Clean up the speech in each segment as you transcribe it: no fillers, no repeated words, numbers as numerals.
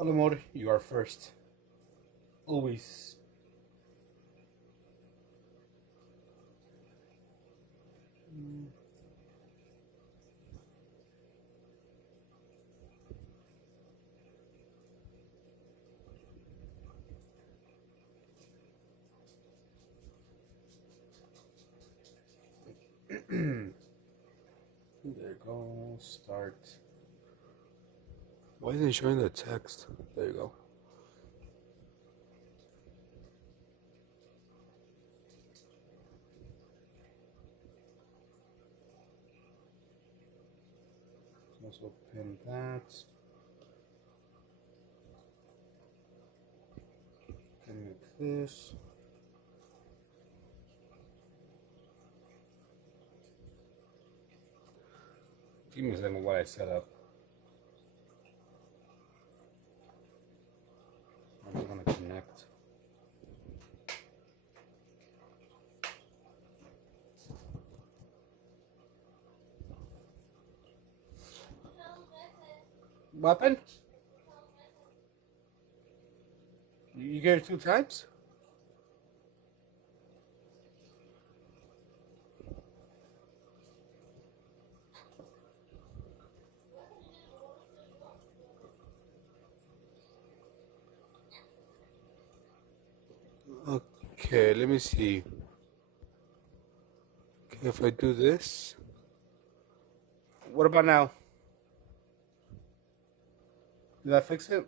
Alamor, you are first. Always. There you go. Start. Why isn't it showing the text? There you go. Also pin that. Pin like this. Give me a second while I set up. I'm gonna connect. What happened? You get it 2 times? Okay, let me see. Okay, if I do this. What about now? Did I fix it?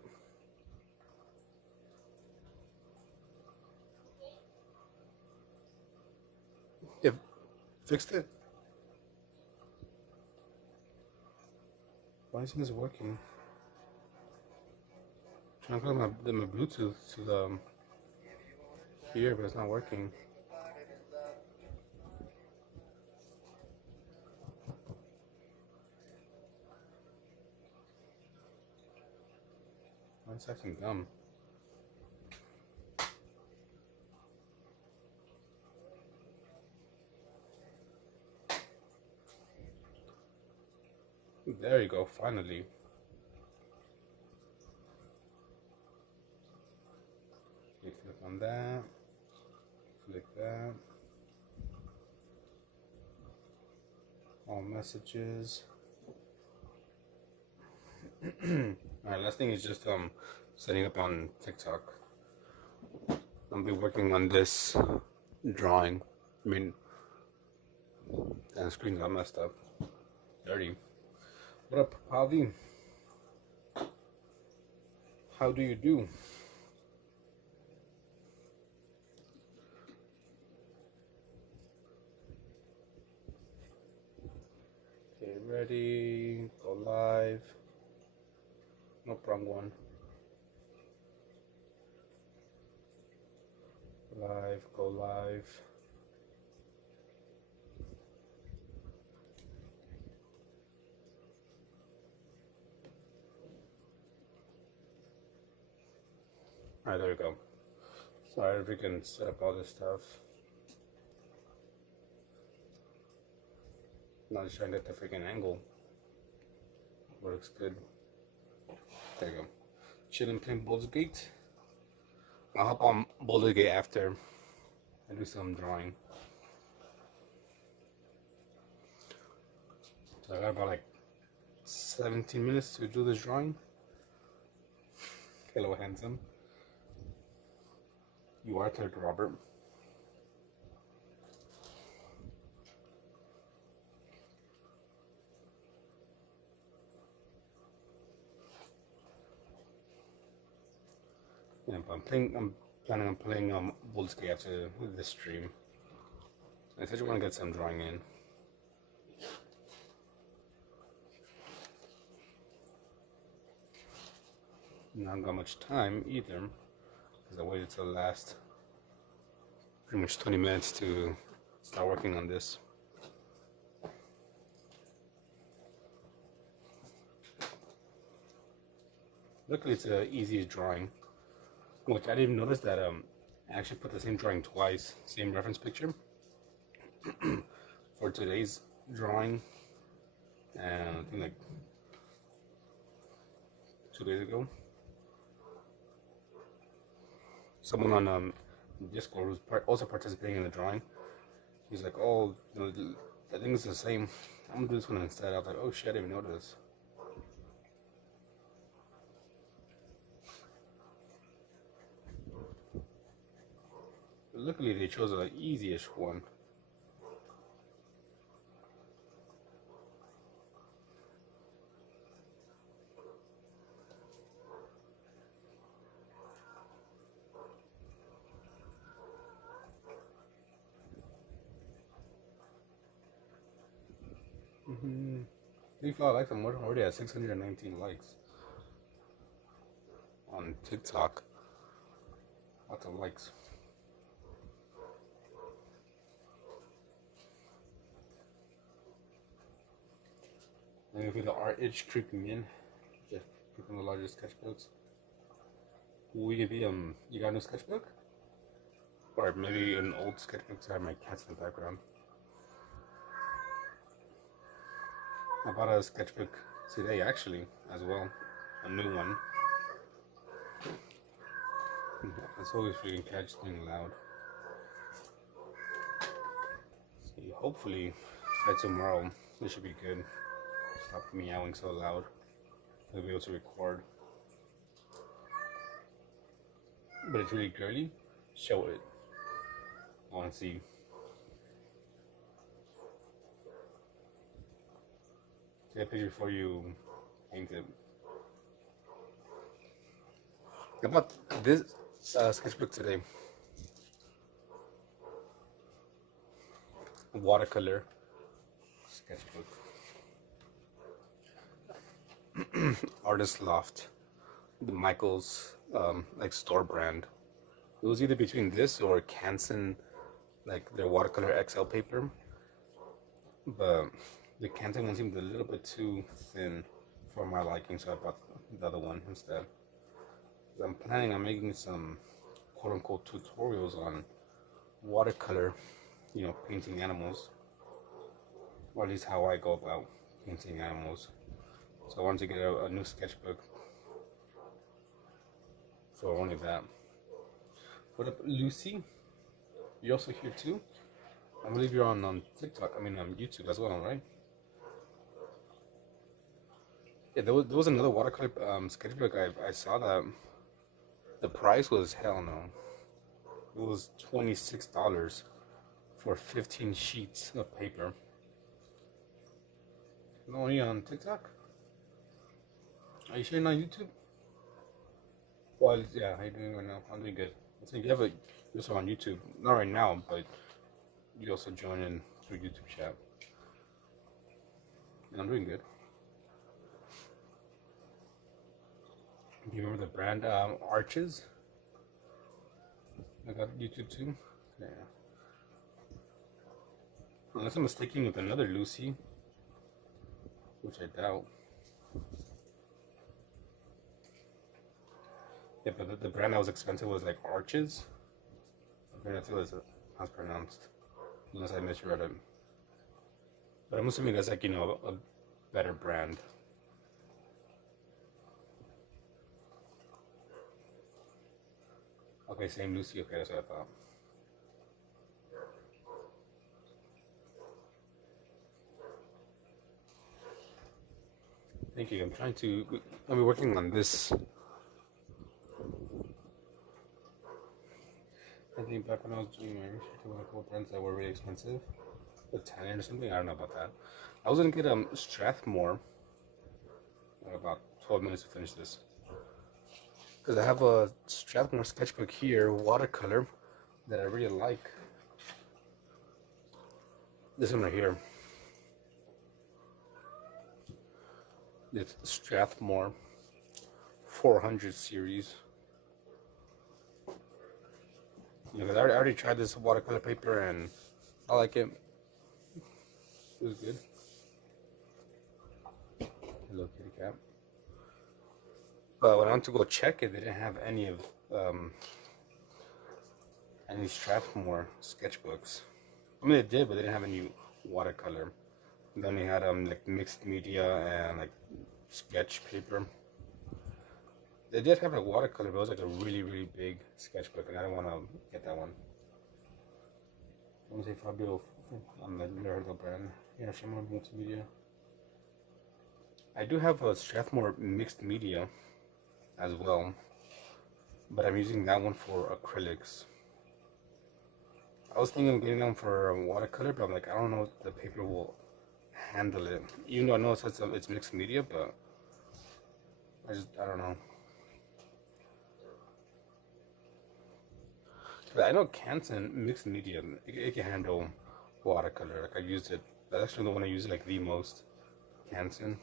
Yeah, fixed it. Why isn't this working? I'm trying to connect my Bluetooth to the here, but it's not working. Why is it acting dumb? There you go, finally. You click on that, click that. All messages. Alright, last thing is just setting up on TikTok. I'll be working on this drawing. And the screen got messed up. Dirty. What up, Pavi? How do you do? Okay, ready, go live. No, wrong one. Live, go live. Alright, there we go. Sorry if we can set up all this stuff. Not just trying to get the freaking angle. Looks good. There you go. Chilling playing Baldur's Gate. I'll hop on Baldur's Gate after I do some drawing. So I got about like 17 minutes to do this drawing. Hello, handsome. You are third, Robert. Yeah, but I'm planning on playing Baldur's Gate after this stream. I said you want to get some drawing in. Not got much time either, because I waited till the last pretty much 20 minutes to start working on this. Luckily, it's the easiest drawing. Which I didn't notice that I actually put the same drawing twice, same reference picture for today's drawing, and I think like 2 days ago. someone on Discord who's also participating in the drawing. He's like, "Oh, I think it's the same. I'm gonna do this one instead." I was like, "Oh shit, I didn't even notice." But luckily, they chose an easy-ish one. Mm-hmm. 35 likes. I'm already at 619 likes on TikTok. Lots of likes. And if the art itch creeping in, just picking the largest sketchbooks. We could be you got a new sketchbook? Or maybe an old sketchbook to have my cats in the background. I bought a sketchbook today actually as well. A new one. It's always freaking cats being loud. See, hopefully by tomorrow it should be good. Stop meowing so loud. I'll be able to record. But it's really girly. Show it. I want to see. Take a picture before you paint it. I bought this sketchbook today. Watercolor sketchbook. Artist Loft. The Michaels like store brand. It was either between this or Canson, like their watercolor XL paper. But the Canson one seemed a little bit too thin for my liking, so I bought the other one instead. I'm planning on making some quote unquote tutorials on watercolor, painting animals, or at least how I go about painting animals. So I wanted to get a new sketchbook for only that. What up, Lucy? You're also here too? I believe you're on TikTok, on YouTube as well, right? Yeah, there was another watercolor sketchbook I saw that the price was hell no. It was $26 for 15 sheets of paper. Only on TikTok? Are you sharing on YouTube? Well, yeah, how you doing right now? I'm doing good. I think you're also on YouTube. Not right now, but you also join in through YouTube chat. And I'm doing good. Do you remember the brand Arches? I got YouTube too. Yeah. Unless I'm mistaken with another Lucy, which I doubt. Yeah, but the brand that was expensive was like Arches. I don't know if it was pronounced, unless I misread it. But I'm assuming that's like a better brand. Okay, same Lucy. Okay, that's what I thought. Thank you. I'll be working on this. I think back when I was doing my research, I had a couple brands that were really expensive. Italian or something. I don't know about that. I was gonna get Strathmore. I have about 12 minutes to finish this. Because I have a Strathmore sketchbook here, watercolor, that I really like. This one right here. It's Strathmore 400 series. Because I already tried this watercolor paper and I like it. It was good. Hello, kitty cat. But when I went to go check it, they didn't have any of any Strathmore sketchbooks. I mean, they did, but they didn't have any watercolor. They only had like mixed media and like sketch paper. They did have a watercolor, but it was like a really, really big sketchbook, and I don't want to get that one. I want to say Fabio on the Nerdle brand. Yeah, Shimmer Multimedia. I do have a Strathmore mixed media as well, but I'm using that one for acrylics. I was thinking of getting them for watercolor, but I'm like, I don't know if the paper will handle it. Even though I know it's mixed media, but I don't know. But I know Canson mixed media, it can handle watercolor. Like I used it. That's actually the one I use like the most. Canson.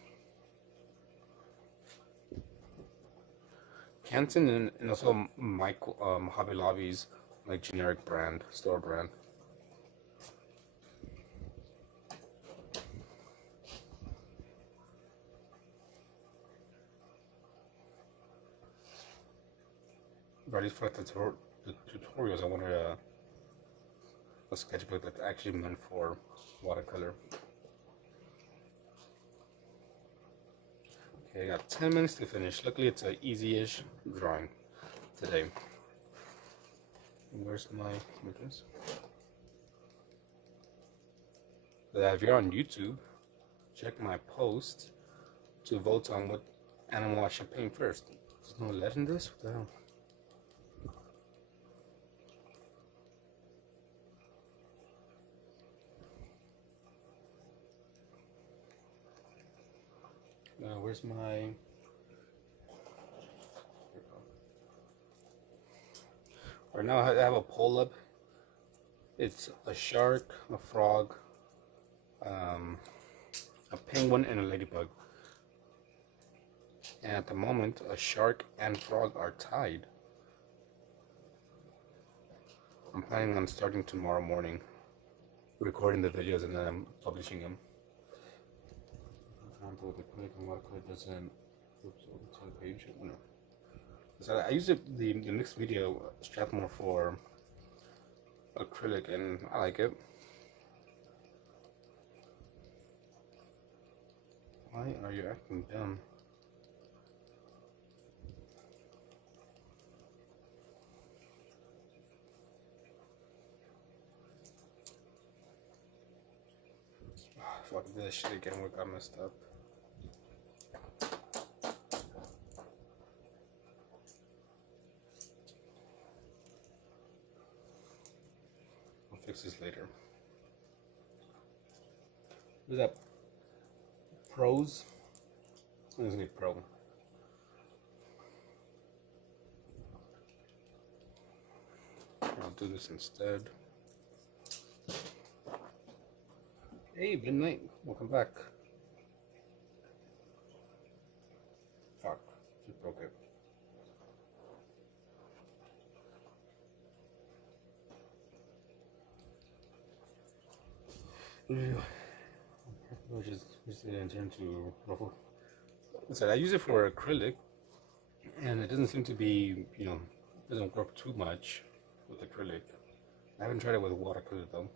Canson and also Michael Hobby Lobby's like generic brand, store brand. But at for the tutorials, I wanted a sketchbook that's actually meant for watercolor. Okay, I got 10 minutes to finish. Luckily, it's an easy-ish drawing today. Where's my images? If you're on YouTube, check my post to vote on what animal I should paint first. There's no lead in this? What the hell? Where's my... Right now I have a poll up. It's a shark, a frog, a penguin, and a ladybug. And at the moment, a shark and frog are tied. I'm planning on starting tomorrow morning, recording the videos and then I'm publishing them. For example, the clinic and watercolor doesn't. Oops, overtime page. No. So I use the mixed media Strathmore for acrylic, and I like it. Why are you acting dumb? If I did this shit again, we got messed up. I'll fix this later. What is that? Pros? I'm gonna say Pro. I'll do this instead. Hey, midnight. Welcome back. Fuck. Just broke it. Which didn't turn to ruffle. I use it for acrylic, and it doesn't seem to be, doesn't work too much with acrylic. I haven't tried it with watercolor though.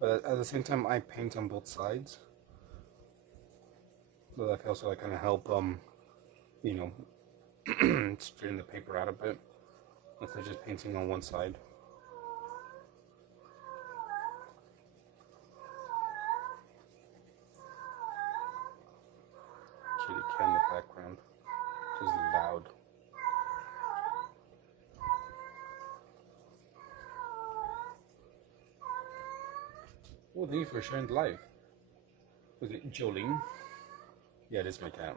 But at the same time, I paint on both sides, so that can also like kind of help straighten the paper out a bit instead of just painting on one side. Kitty cat in the background, just loud. Oh, thank you for sharing the live. Was it Jolene? Yeah, it is my cat.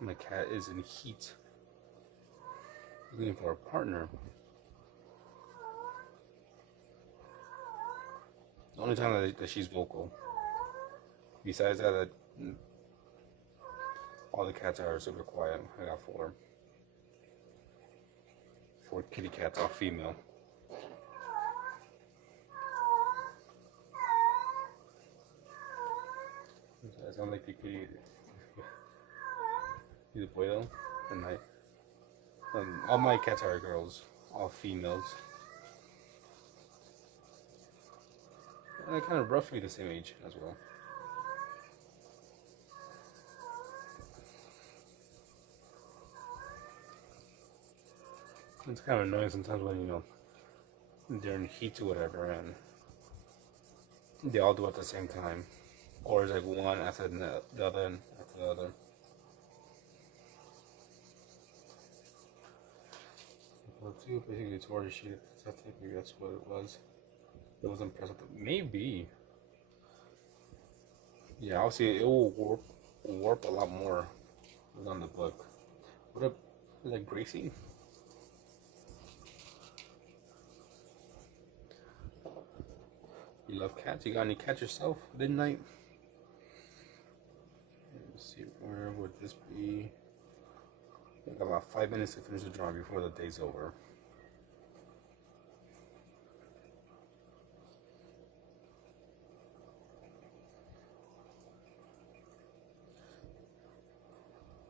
My cat is in heat. Looking for a partner. The only time that she's vocal. Besides that, all the cats are super quiet. I got four. 4 kitty cats, all female. I sound like you could. He's a boy though, and all my cats are girls, all females. And they're kind of roughly the same age as well. It's kind of annoying sometimes when, they're in heat or whatever, and they all do it at the same time. Or it's like one after the other and after the other. Well, two basically tore the sheet. I think maybe that's what it was. It wasn't pressed. Maybe. Yeah, obviously it will warp a lot more on the book. What up, like Gracie? You love cats? You got any cats yourself? Midnight? Let's see, where would this be? I got about 5 minutes to finish the drawing before the day's over.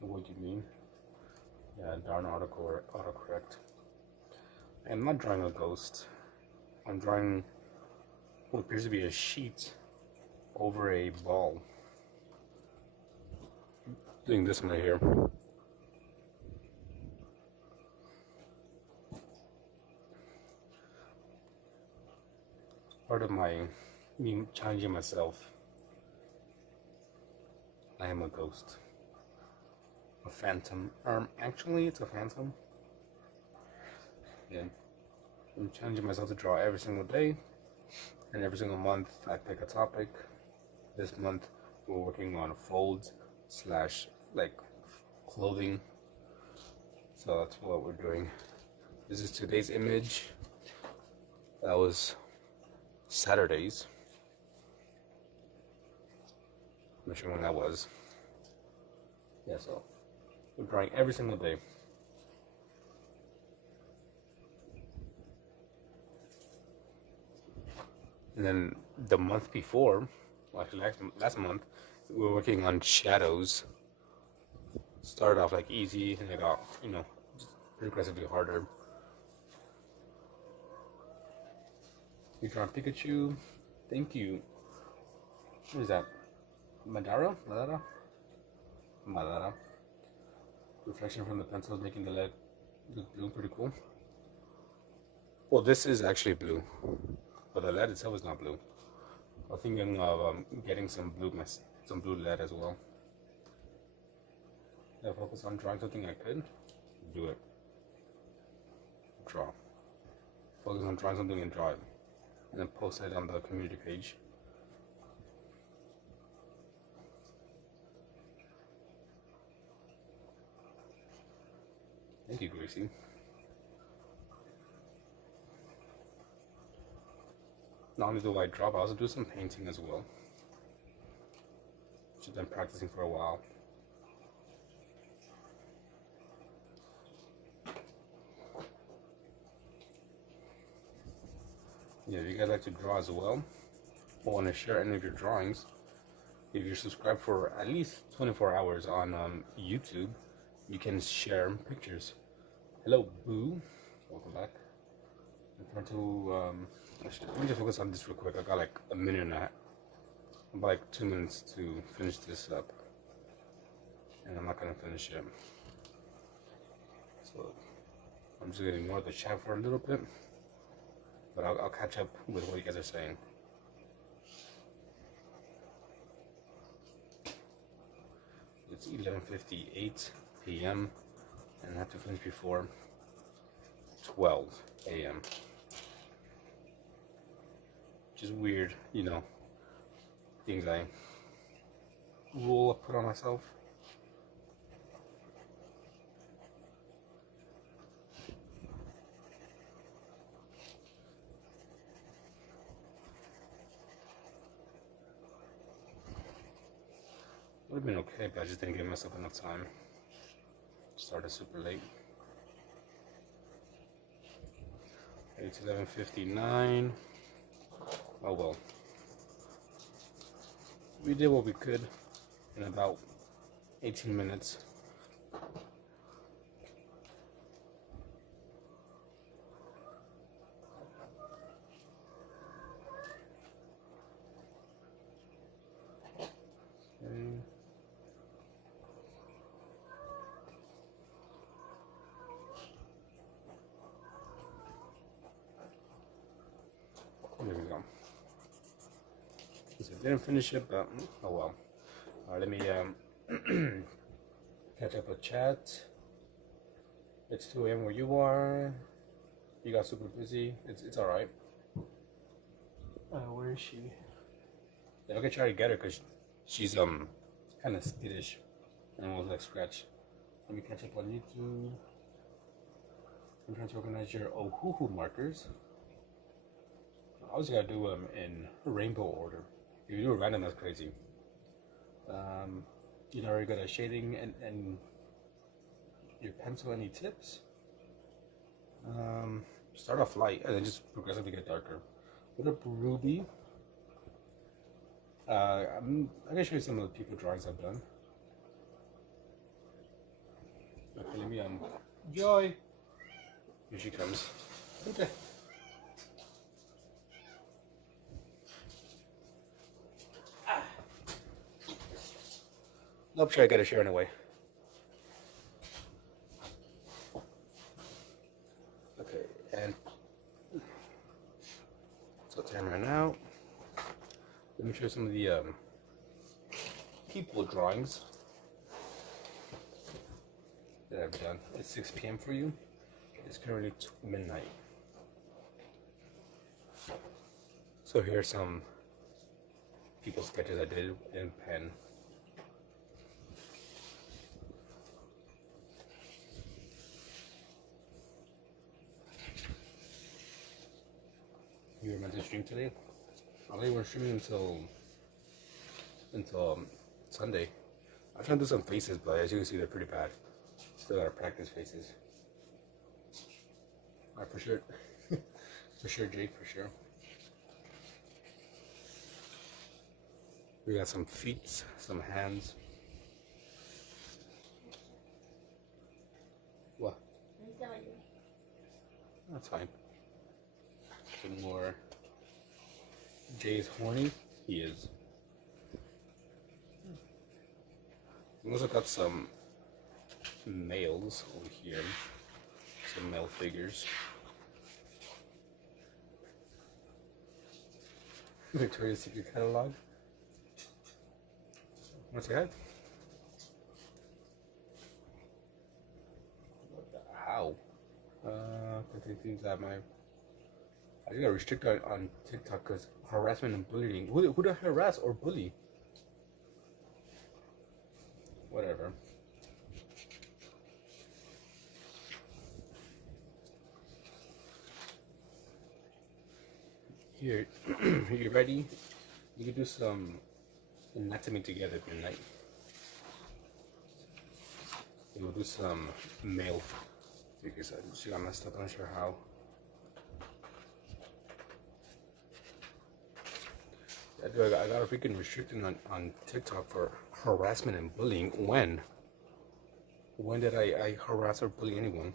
What do you mean? Yeah, darn autocorrect. I'm not drawing a ghost. I'm drawing what appears to be a sheet over a ball. Doing this one right here. Part of me challenging myself. I am a ghost. A phantom. Actually, it's a phantom. Yeah. I'm challenging myself to draw every single day. And every single month, I pick a topic. This month, we're working on folds / like clothing. So that's what we're doing. This is today's image. That was Saturday's. I'm not sure when that was. Yeah, so we're drawing every single day. And then the month before, well, actually last month, we were working on shadows. Started off like easy, and it got, progressively harder. You draw Pikachu. Thank you. What is that? Madara? Reflection from the pencils making the lead look blue. Pretty cool. Well, this is actually blue, but the lead itself is not blue. I'm thinking of getting some blue lead as well. Yeah, focus on drawing something I could do it. Draw. Focus on drawing something and draw it, and then post it on the community page. Thank you, Gracie. Not only do I draw, but I also do some painting as well, which I've been practicing for a while. Yeah, if you guys like to draw as well, or want to share any of your drawings, if you're subscribed for at least 24 hours on YouTube, you can share pictures. Hello, Boo. Welcome back. I'm trying to, let me just focus on this real quick. I got like a minute and a half, about like 2 minutes to finish this up. And I'm not going to finish it. So, I'm just going to ignore the chat for a little bit. But I'll catch up with what you guys are saying. It's 11:58 p.m. and I have to finish before 12 a.m. Which is weird, things I put on myself. Would have been okay, but I just didn't give myself enough time. Started super late. It's 11:59. Oh well. We did what we could in about 18 minutes. So I didn't finish it, but oh well. Let me catch up with chat. It's 2 a.m. where you are. You got super busy. It's all right. Where is she? Yeah, I can try to get her because she's kind of skittish and was like scratch. Let me catch up on YouTube. I'm trying to organize your Ohuhu markers. I always gotta do them in rainbow order. If you do it random, that's crazy. You already got a shading and your pencil. Any tips? Start off light and then just progressively get darker. What up, Ruby? I'm gonna show you some of the people drawings I've done. Okay, let me Joy. Here she comes. Okay. Nope, sure I gotta share anyway. Okay, and so timer now. Let me show you some of the people drawings that I've done. It's 6 p.m. for you. It's currently midnight. So here's some people sketches I did in pen. You were meant to stream today? I thought you were streaming until Sunday. I'm trying to do some faces, but as you can see, they're pretty bad. Still gotta practice faces. Alright, for sure. For sure, Jake, for sure. We got some feet, some hands. What? That's fine. Some more. Jay's horny. He is. We also got some males over here. Some male figures. Victoria's Secret catalog. What's that? How? Contain things that I just got restricted on TikTok because harassment and bullying. Who do I harass or bully? Whatever. Here, you ready? You can do some anatomy together tonight. We'll do some male figures. She got messed up, I'm not sure how. I got a freaking restriction on TikTok for harassment and bullying. When? When did I harass or bully anyone?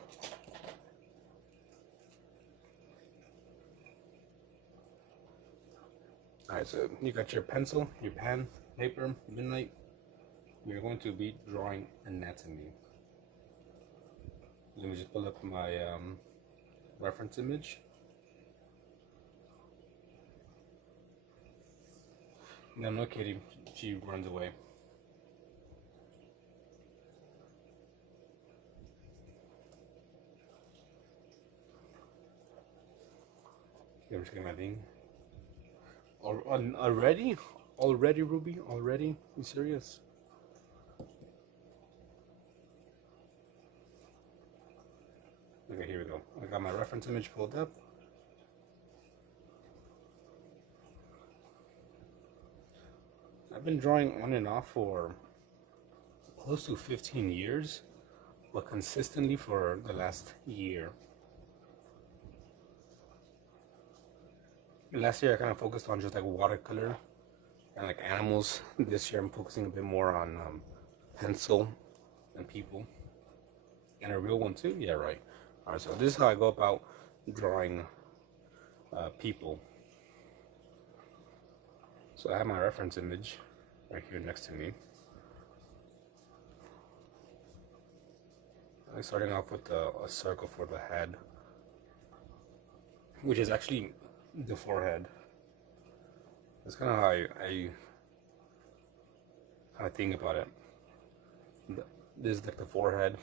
Alright, so you got your pencil, your pen, paper, midnight. We're going to be drawing anatomy. Let me just pull up my reference image. No, I'm not kidding. She runs away. I'm checking my thing. Already? Already, Ruby? Already? You serious? Okay, here we go. I got my reference image pulled up. I've been drawing on and off for close to 15 years, but consistently for the last year. Last year I kind of focused on just like watercolor and like animals. This year I'm focusing a bit more on pencil and people. And a real one too? Yeah, right. Alright, so this is how I go about drawing people. So I have my reference image right here next to me. I'm starting off with a circle for the head, which is actually the forehead. That's kind of how I think about it. This is like the forehead,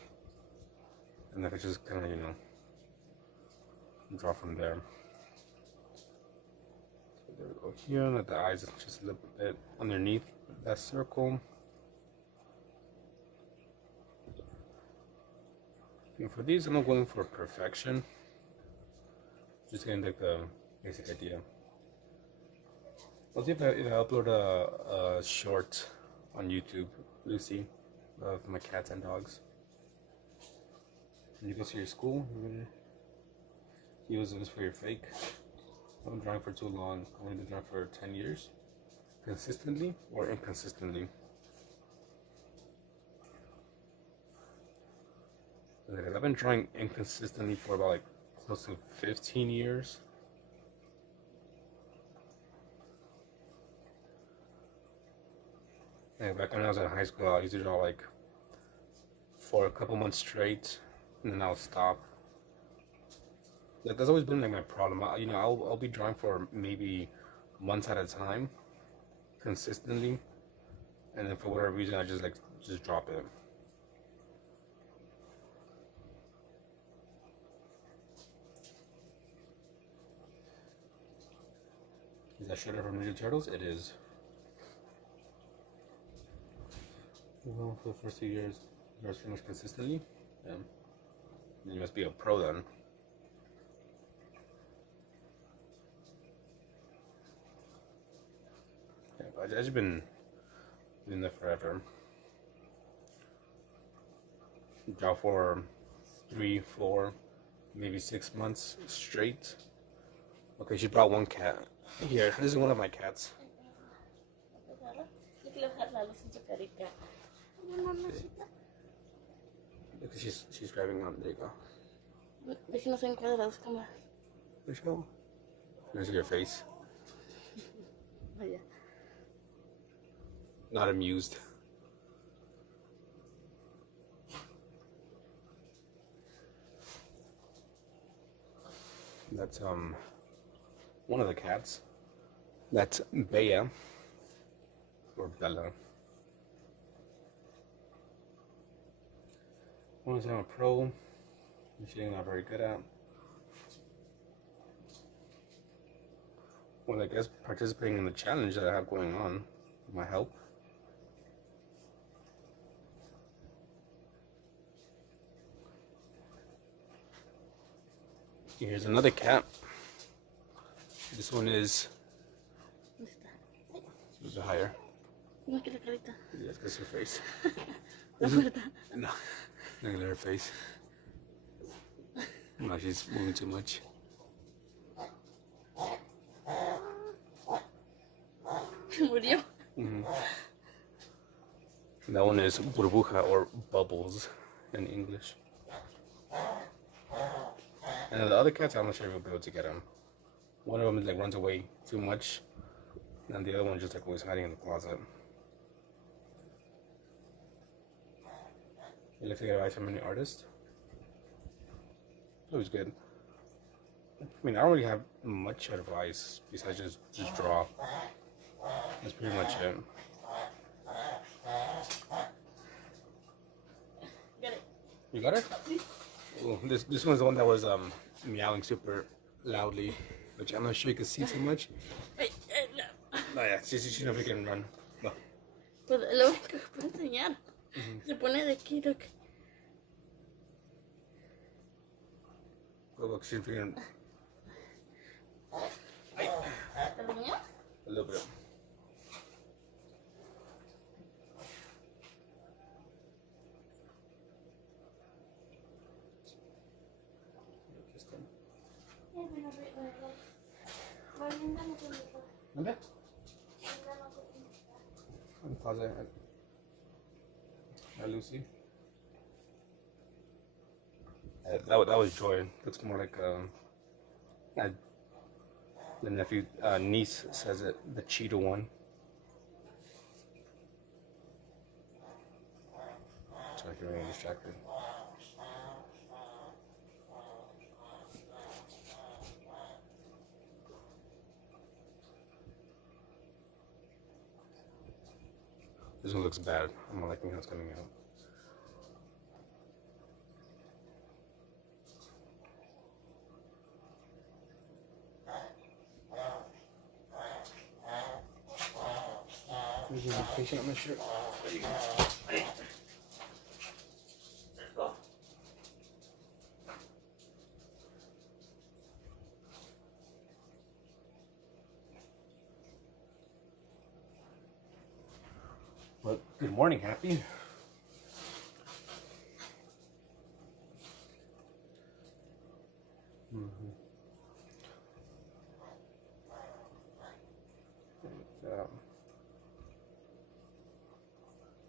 and then I just kind of draw from there. So there we go here, and the eyes is just a little bit underneath that circle. And for these, I'm not going for perfection. Just getting like the basic idea. I'll see if I upload a short on YouTube, Lucy, of my cats and dogs. When you go to your school, use this for your fake. I've been drawing for too long. I've only been drawing for 10 years. Consistently or inconsistently. I've been drawing inconsistently for about like close to 15 years. Yeah, back when I was in high school, I used to draw like for a couple months straight, and then I'll stop. Like that's always been like my problem. I'll be drawing for maybe months at a time, consistently, and then for whatever reason, I just drop it. Is that Shredder from Ninja Turtles? It is. Well, for the first 2 years, you guys pretty much consistently. Yeah. You must be a pro then. Yeah, but I've just been doing that forever. Draw for 3, 4, maybe 6 months straight. Okay, she brought one cat. Here, this is one of my cats. Look, she's grabbing on. There you go. Es que no se encuadra las cámaras. The show. There's your face. Vaya. Not amused. That's one of the cats. That's Bea or Bella. One is I'm a pro, which I'm not very good at. Well, I guess participating in the challenge that I have going on with my help. Here's another cat. This one is a little bit higher. No quiero carita. Yes, that's her face. La puerta. No, look at her face. No, she's moving too much. Murió. That one is burbuja or bubbles in English. And the other cats, I'm not sure if you'll be able to get them. One of them is like runs away too much, and the other one just like always hiding in the closet. You like to get advice from any artist? Always good. I mean, I don't really have much advice besides just draw. That's pretty much it. Get it. You got it? Ooh, this one's the one that was meowing super loudly, which I'm not sure you can see too much. Ay, no. No, yeah, she's not freaking run. No. Pues lo único que puedo enseñar. Se pone de aquí, look. Oh, look, she's freaking ¿Te lo enseño? a little bit. ¿Dónde? In the closet. Hi, Lucy. That was Joy. Looks more like the nephew, niece says it, the cheetah one. Sorry, I'm getting distracted. This one looks bad. I'm not liking how it's coming out. Please be patient on my shirt. There you go. Well, good morning, Happy.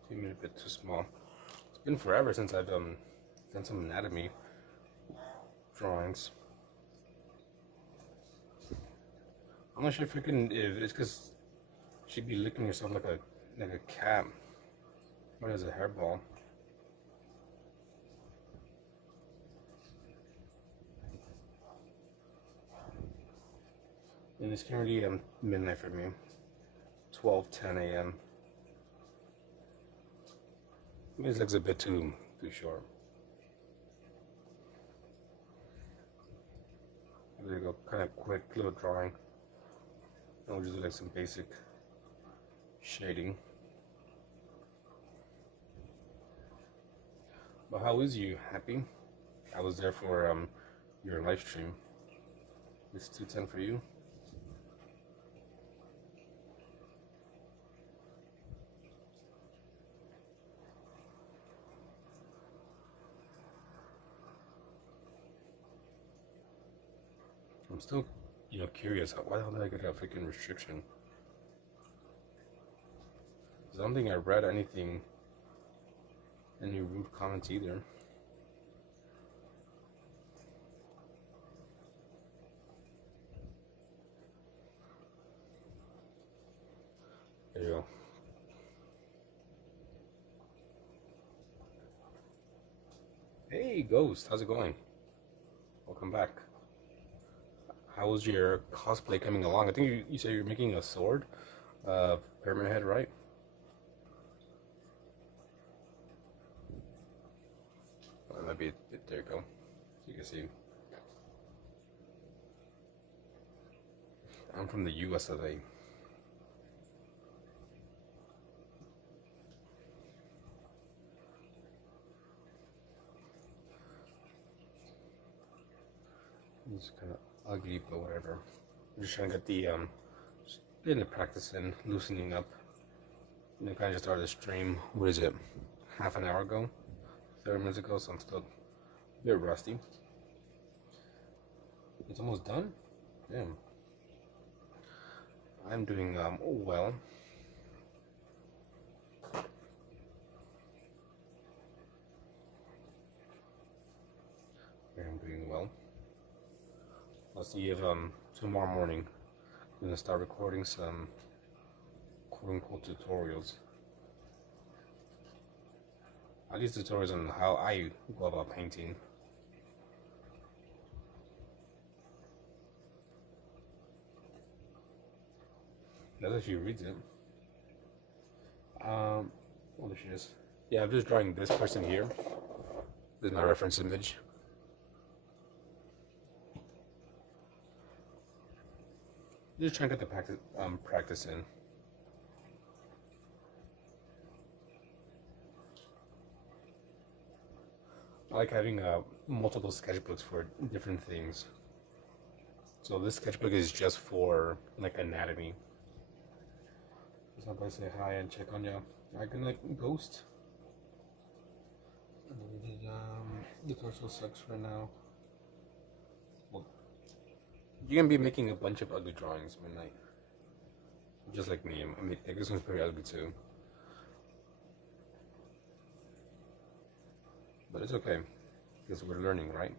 Maybe a bit too small. It's been forever since I've done some anatomy drawings. I'm not sure if it's because she'd be licking herself like a cat. What is a hairball? And it's currently midnight for me. 12:10 a.m. This looks a bit too short. There you go, kind of quick little drawing. And we'll just do like some basic shading. But how is you, Happy? I was there for your live stream. It's 2:10 for you. I'm still, curious. Why the hell did I get a freaking restriction? 'Cause I don't think I read any rude comments either. There you go. Hey, Ghost. How's it going? Welcome back. How was your cosplay coming along? I think you said you're making a sword, Pyramid Head, right? Well, that might be it. There you go. You can see. I'm from the US of A. It's kind of ugly, but whatever. I'm just trying to get getting the practice in, loosening up. And I kind of just started the stream, what is it, half an hour ago? 30 minutes ago, so I'm still a bit rusty. It's almost done? Damn. I'm doing well. I'm doing well. I'll see if tomorrow morning I'm gonna start recording some quote-unquote tutorials. At least tutorials on how I go about painting. That's if you read it. Oh, there she is. Yeah, I'm just drawing this person here. This is my reference image. Just trying to get the practice in. I like having multiple sketchbooks for different things. So this sketchbook is just for like anatomy. Somebody say hi and check on you. I can like ghost. The torso sucks right now. Well, you can be making a bunch of ugly drawings midnight. Just like me. I mean, like, this one's pretty ugly too. But it's okay, because we're learning, right?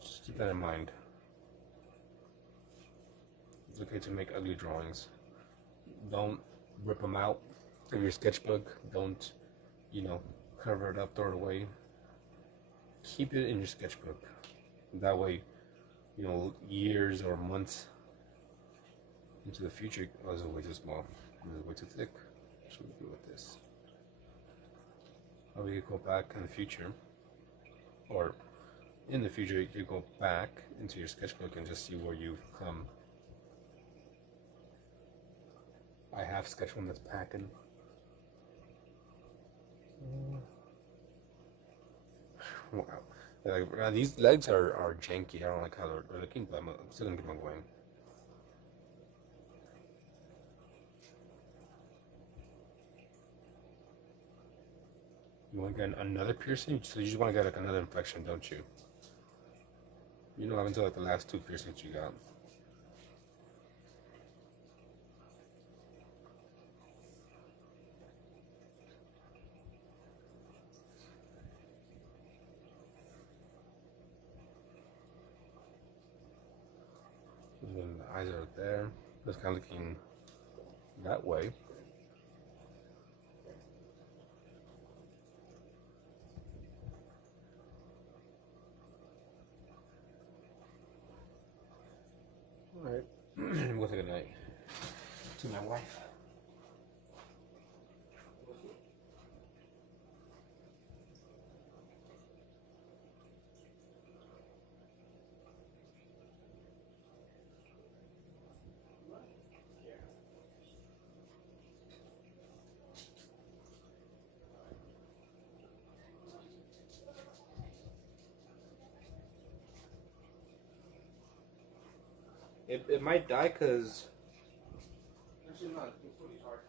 Just keep that in mind. It's okay to make ugly drawings. Don't rip them out of your sketchbook. Don't, cover it up, throw it away. Keep it in your sketchbook. That way, years or months Into the future, oh, this is way too small. This is way too thick. What should we do with this? Or we could go back in the future, or in the future, you could go back into your sketchbook and just see where you've come. I have sketch one that's packing. Wow. Like, these legs are janky. I don't like how they're looking, but I'm still gonna keep on going. You want to get another piercing? So you just want to get like another infection, don't you? You know, up until like the last two piercings you got. And then the eyes are there. Just kind of looking that way. Alright, we'll say goodnight to my wife. It might die because. Actually, not. It's really hard.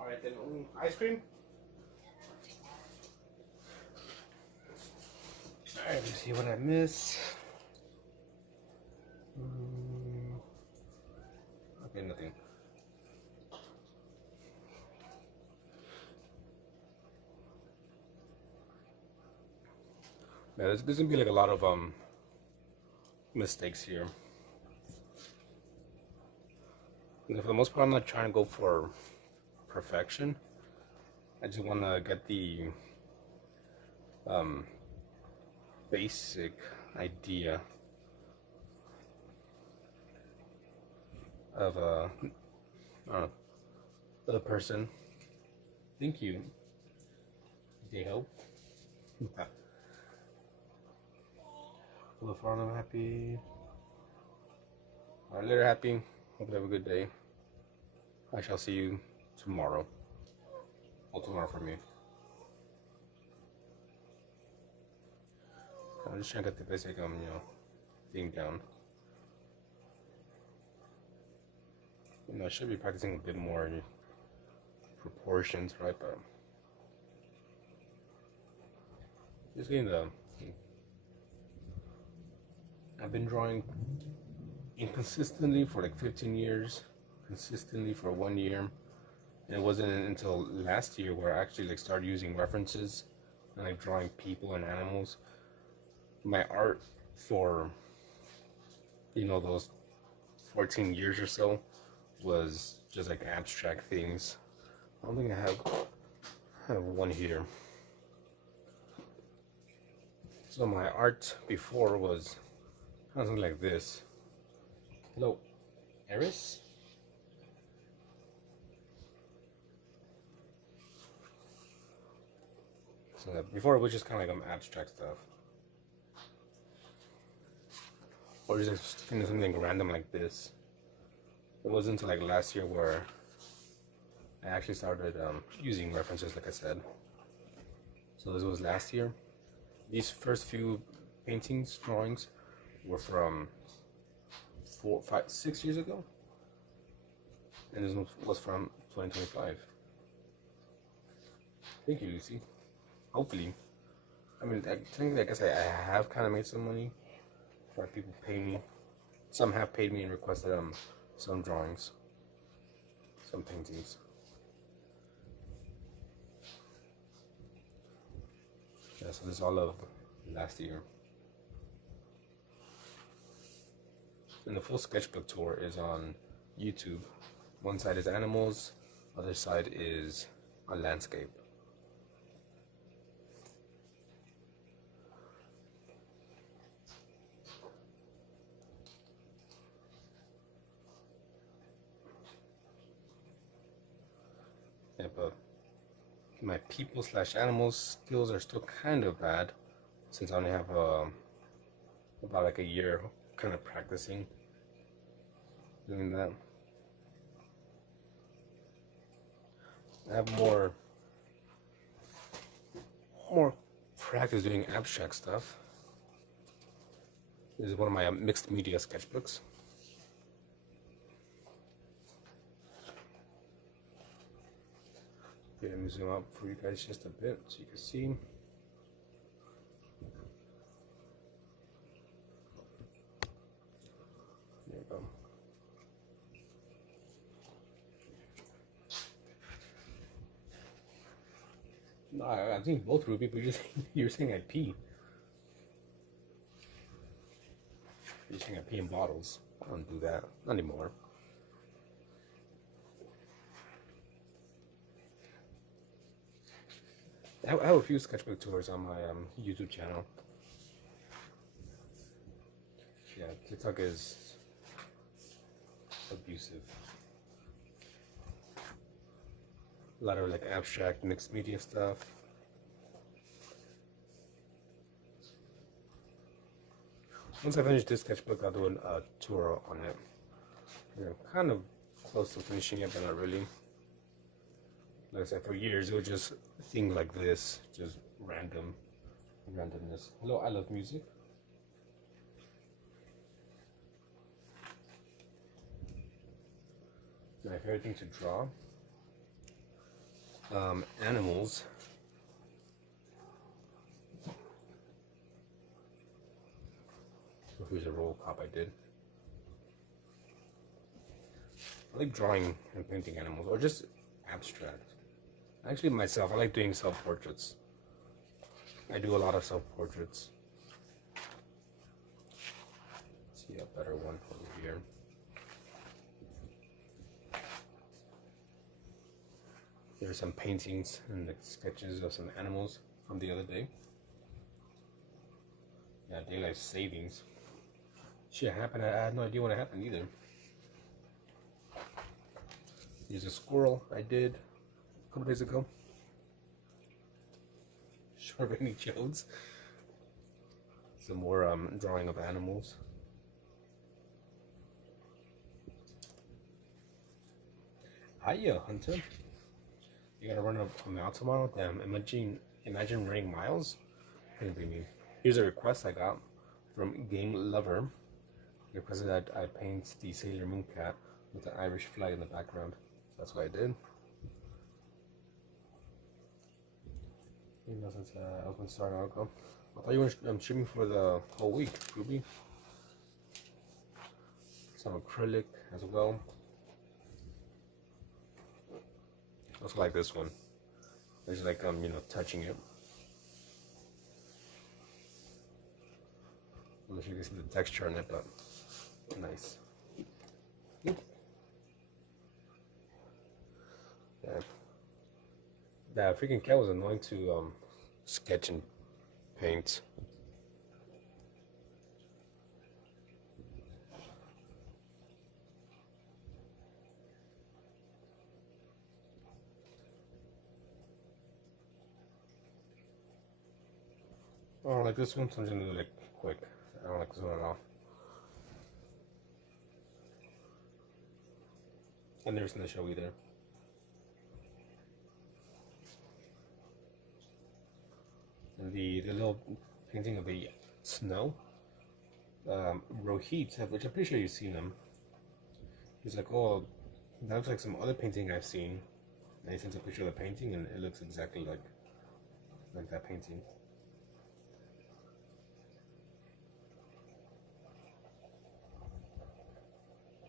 Alright, then ice cream? Alright, let's see what I miss. Okay, nothing. Yeah, there's gonna be like a lot of mistakes here. And for the most part, I'm not trying to go for perfection. I just want to get the basic idea of the person. Thank you. They help. Well, far I'm happy. Alright, later, happy. Hope you have a good day. I shall see you tomorrow. Well, tomorrow for me. I'm just trying to get the basic, thing down. I should be practicing a bit more proportions, right? But just getting I've been drawing inconsistently for like 15 years, consistently for 1 year. And it wasn't until last year where I actually like started using references and like drawing people and animals. My art for those 14 years or so was just like abstract things. I don't think I have one here. So my art before was something like this. Hello, Eris? So before it was just kind of like abstract stuff. Or just something random like this. It wasn't until like last year where I actually started using references, like I said. So this was last year. These first few paintings, drawings, were from 4, 5, 6 years ago. And this one was from 2025. Thank you, Lucy. Hopefully. I mean, I guess I have kind of made some money. For people pay me. Some have paid me and requested some drawings. Some paintings. Yeah, so this is all of last year. And the full sketchbook tour is on YouTube. One side is animals, other side is a landscape. Yeah, but my people slash animals skills are still kind of bad since I only have about like a year kind of practicing doing that. I have more practice doing abstract stuff. This is one of my mixed media sketchbooks. Okay, let me zoom out for you guys just a bit so you can see. There you go. No, I think both Ruby, but you're saying I pee. You're saying I pee in bottles. I don't do that. Not anymore. I have a few sketchbook tours on my YouTube channel. Yeah, TikTok is abusive. A lot of like abstract mixed media stuff. Once I finish this sketchbook, I'll do a tour on it. I'm kind of close to finishing it, but not really. Like I said, for years it was just things like this, just randomness. Hello, I love music. My favorite thing to draw, animals. So here's a roll cop I did. I like drawing and painting animals, or just abstract. Actually, myself, I like doing self-portraits. I do a lot of self-portraits. See a better one over here. Here's some paintings and the sketches of some animals from the other day. Yeah, daylight savings. Shit happened. I had no idea when it happened either. Here's a squirrel I did a couple days ago. Shortbread Jones. Some more drawing of animals. Hiya, Hunter. You gotta run a mile tomorrow? Damn, imagine running miles? Couldn't be me. Here's a request I got from Game Lover. He requested that I paint the Sailor Moon cat with the Irish flag in the background. That's what I did. Maybe not since I was going to start an article. I thought you were streaming for the whole week, Ruby. Some acrylic as well. Also like this one. I just like touching it. I'm not sure you can see the texture on it, but nice. Yeah. That freaking cat was annoying to sketch and paint. I don't like this one, so I'm just gonna do it like quick. I don't like this one at all. I've never seen the show either. And the little painting of the snow, Rohit, which I'm pretty sure you've seen him. He's like, oh, that looks like some other painting I've seen. And he sends a picture of the painting, and it looks exactly like that painting.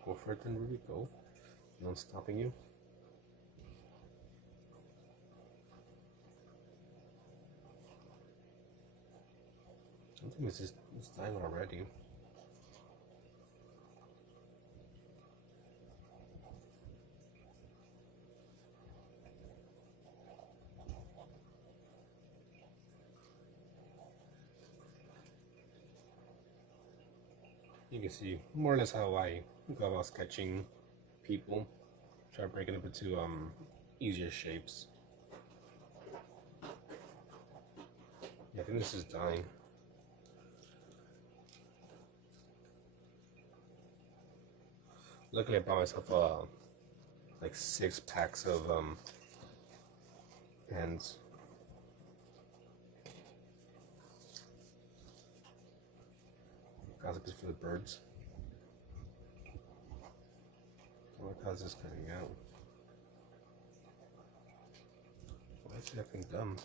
Go for it then, Ruby, go. No one's stopping you. think it's dying already. You can see more or less how I go about sketching people. Try breaking it into easier shapes. Yeah, I think this is dying. Luckily, I bought myself like 6 packs of pens. Gossip is for the birds. What cause this coming out? Why is it acting dumb?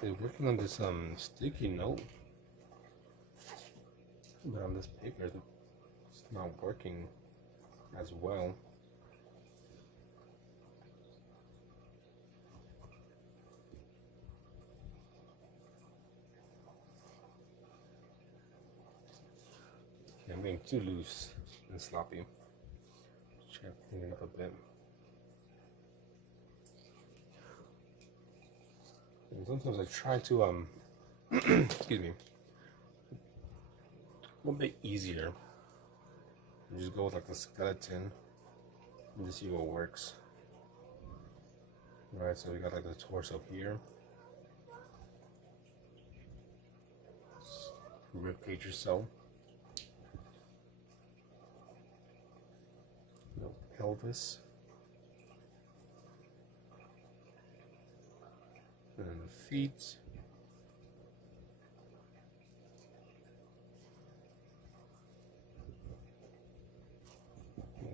They're working on this sticky note, but on this paper it's not working as well. Okay, I'm getting too loose and sloppy. Try to clean it up a bit. And sometimes I try to excuse me, a little bit easier. And just go with like the skeleton and just see what works. Alright, so we got like the torso here. Rib cage or so. No pelvis. And then the feet.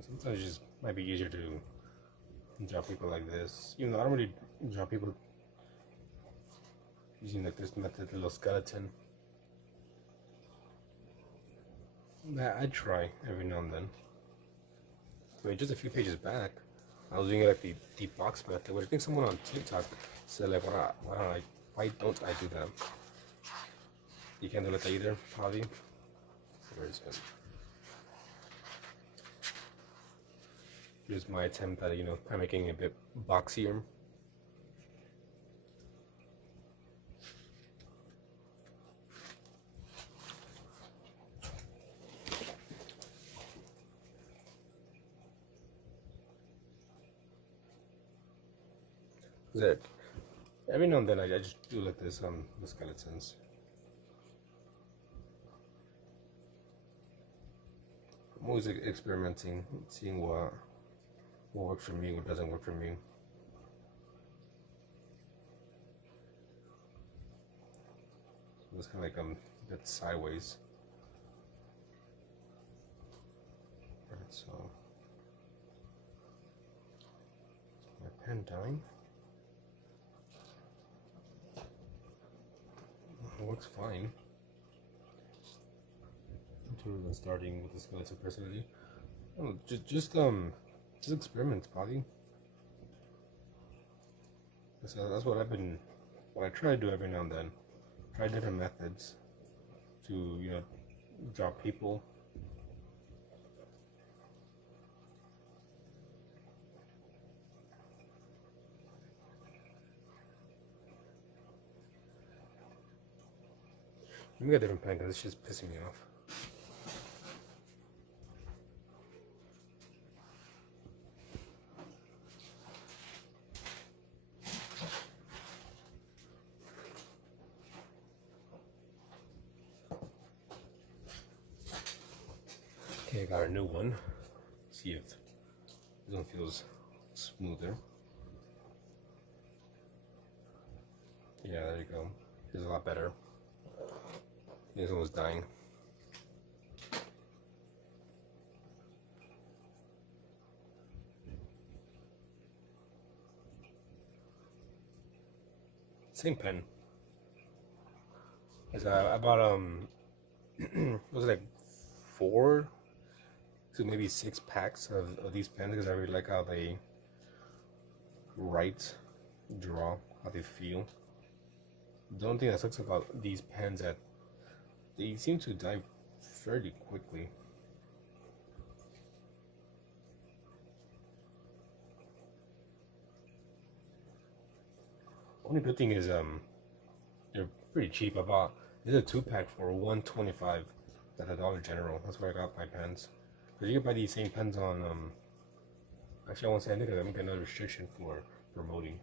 Sometimes it just might be easier to draw people like this. Even though I don't really draw people using like this method, little skeleton. I try every now and then. Wait, just a few pages back, I was doing it like the box method, which I think someone on TikTok said like, why don't I do that? You can't do that either, Javi. Where is it? Here's my attempt at, kind making it a bit boxier. That every now and then I just do like this on the skeletons. I'm always experimenting, seeing what works for me, what doesn't work for me. So it's kind of like a bit sideways. Right, so my pen dying. It works fine. Until then, starting with the skeleton personally. Oh, just experiment, Polly. So that's what I try to do every now and then. Try different methods to, draw people. Let me get a different pen because it's just pissing me off. Okay, I got a new one. See if this one feels smoother. Yeah, there you go. Feels a lot better. This one was dying. Same pen. Cause I bought it was like 4 to maybe 6 packs of these pens because I really like how they write, draw, how they feel. The only thing that sucks about these pens that they seem to die fairly quickly. Only good thing is they're pretty cheap. I bought this is a 2 pack for $125 at the Dollar General. That's where I got my pens. Cause you can buy these same pens on actually I won't say anything because I'm getting another restriction for promoting.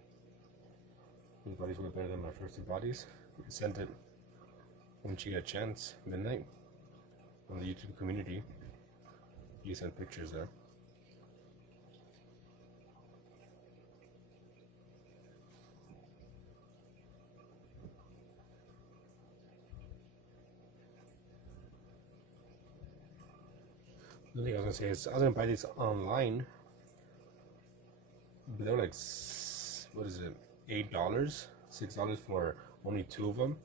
These bodies were better than my first 2 bodies. You can send it once you get a chance, midnight, on the YouTube community. You can send pictures there. The thing I was gonna say is I was gonna buy these online, but they're like what is it, $8, $6 for only 2 of them,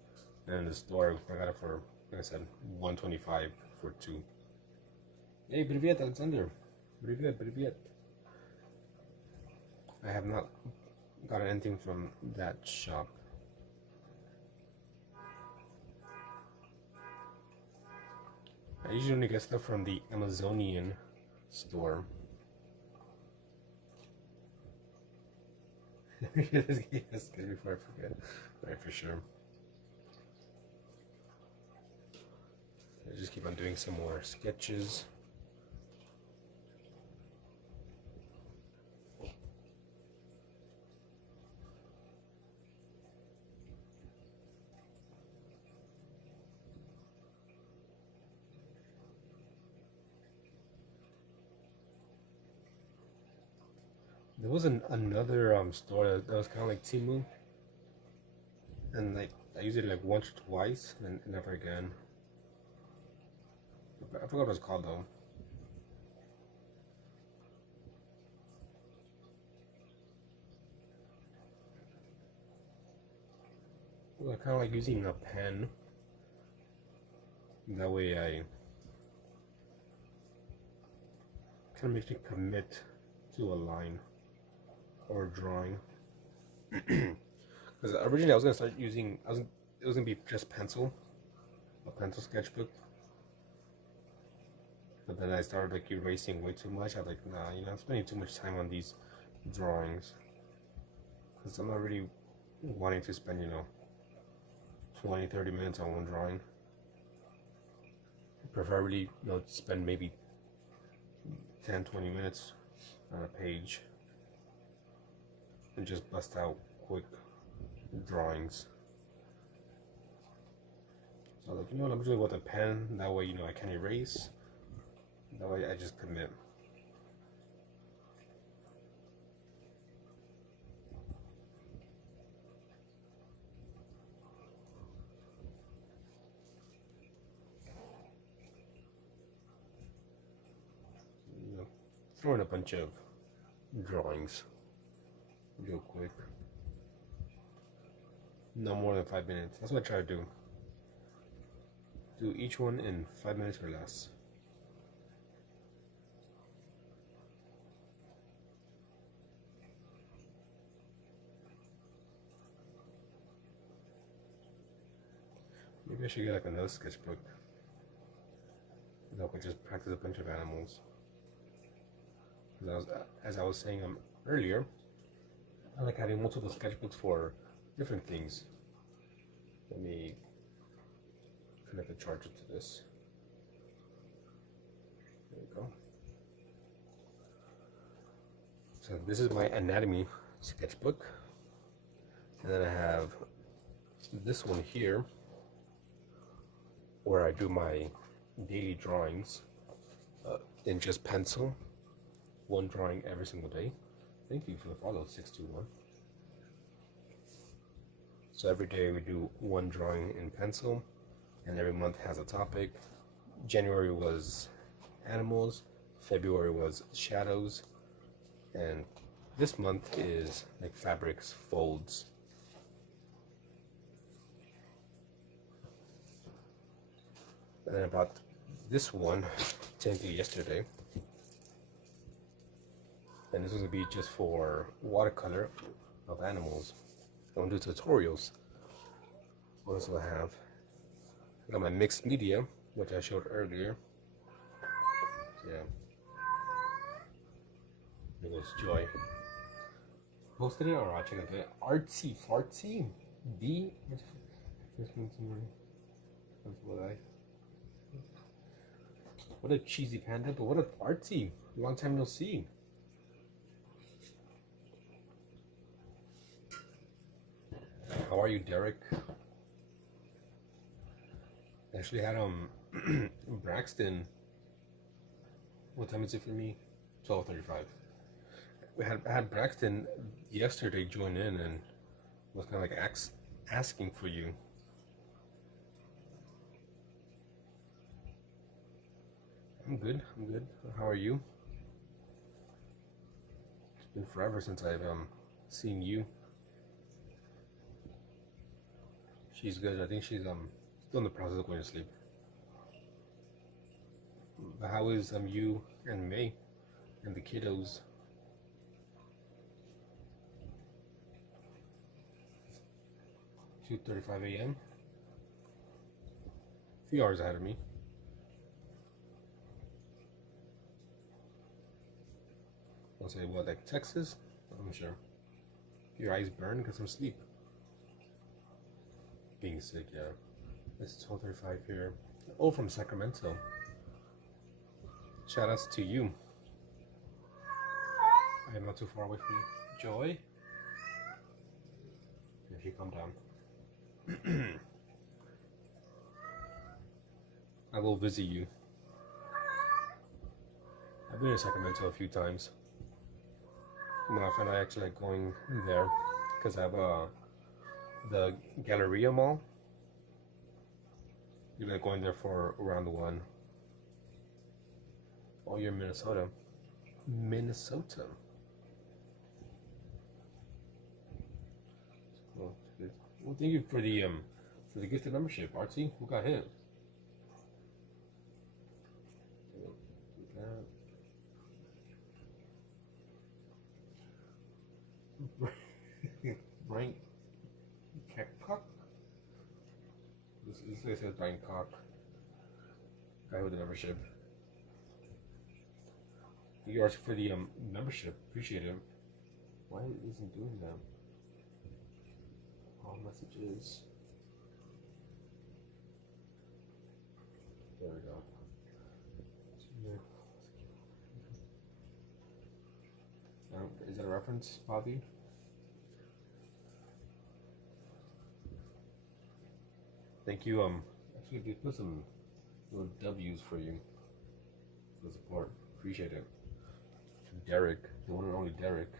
and in the store I got it for, like I said, $125 for 2. Hey, привет, Alexander. Привет, привет. I have not gotten anything from that shop. I usually only get stuff from the Amazonian store. Yes, before I forget. Right, for sure. I just keep on doing some more sketches. There was another store that was kind of like Temu, and like I used it like once or twice, and never again. I forgot what it was called though. Well, I kind of like using a pen. That way I kind of makes me commit to a line or a drawing. Because originally I was gonna start using, it was gonna be just pencil, a pencil sketchbook. But then I started like erasing way too much. I was like, nah, I'm spending too much time on these drawings. Because I'm not really wanting to spend, 20-30 minutes on one drawing. Preferably, spend maybe 10-20 minutes on a page and just bust out quick drawings. So like, I'm just going with a pen. That way, I can erase. That way I just commit. Throw in a bunch of drawings real quick. No more than 5 minutes. That's what I try to do. Do each one in 5 minutes or less. Maybe I should get like another sketchbook that would just practice a bunch of animals. As I was saying earlier, I like having multiple sketchbooks for different things. Let me connect the charger to this. There we go. So this is my anatomy sketchbook, and then I have this one here where I do my daily drawings in just pencil. One drawing every single day. Thank you for the follow, 621. So every day we do one drawing in pencil, and every month has a topic. January was animals, February was shadows, and this month is like fabrics, folds. And then I bought this one, technically yesterday. And this is gonna be just for watercolor of animals. I'm gonna do tutorials. What else do I have? I got my mixed media, which I showed earlier. Yeah. There goes Joy. Posted it or I'll check it out. Artsy Fartsy B. What a cheesy panda, but what a artsy. Long time no see. How are you, Derek? Actually had Braxton. What time is it for me? 12:35. I had Braxton yesterday join in and was kind of like asking for you. I'm good. How are you? It's been forever since I've seen you. She's good. I think she's still in the process of going to sleep. But how is you and May and the kiddos? 2:35 a.m. A few hours ahead of me. I'll say what, like Texas? I'm sure. Your eyes burn because I'm asleep. Being sick, yeah. It's 12:35 here. Oh, from Sacramento. Shout outs to you. I am not too far away from you. Joy? If you calm down. I will visit you. I've been to Sacramento a few times. When I find I actually like going there because I have the Galleria Mall. You like going there for around the one. Oh, you're in Minnesota. Minnesota. Well, thank you for the gifted membership, Artsy. Who got hit? Brian Cock. This guy says Brian Cock. Guy with the membership. Thank you, Artsy, for the membership. Appreciate it. Why isn't doing that? All messages. There we go. Is that a reference, Bobby? Thank you. Actually, we put some little W's for you for the support. Appreciate it. Derek, the one and only Derek.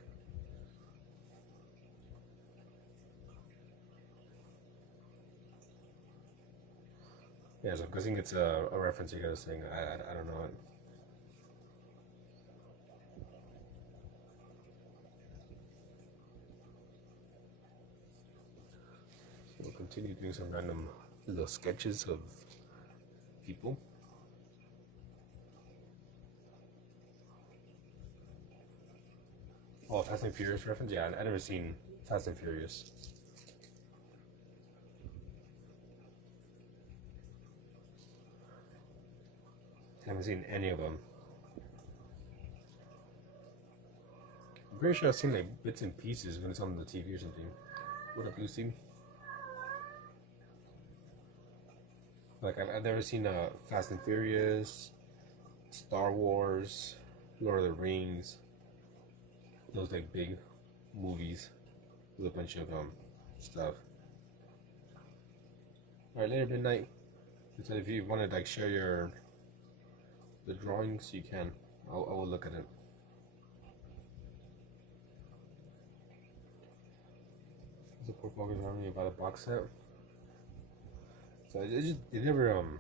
Yeah, so I'm guessing it's a reference you guys are saying. I don't know it. So we'll continue doing some random little sketches of people. Oh, Fast and Furious reference? Yeah, I never seen Fast and Furious. Haven't seen any of them. I'm pretty sure I've seen like bits and pieces when it's on the TV or something. What up, Lucy? Like I've never seen Fast and Furious, Star Wars, Lord of the Rings. Those like big movies with a bunch of stuff. All right, later midnight. So if you want to like share the drawings, you can. I will look at it. The poor focus on me about a box set. So it never I'm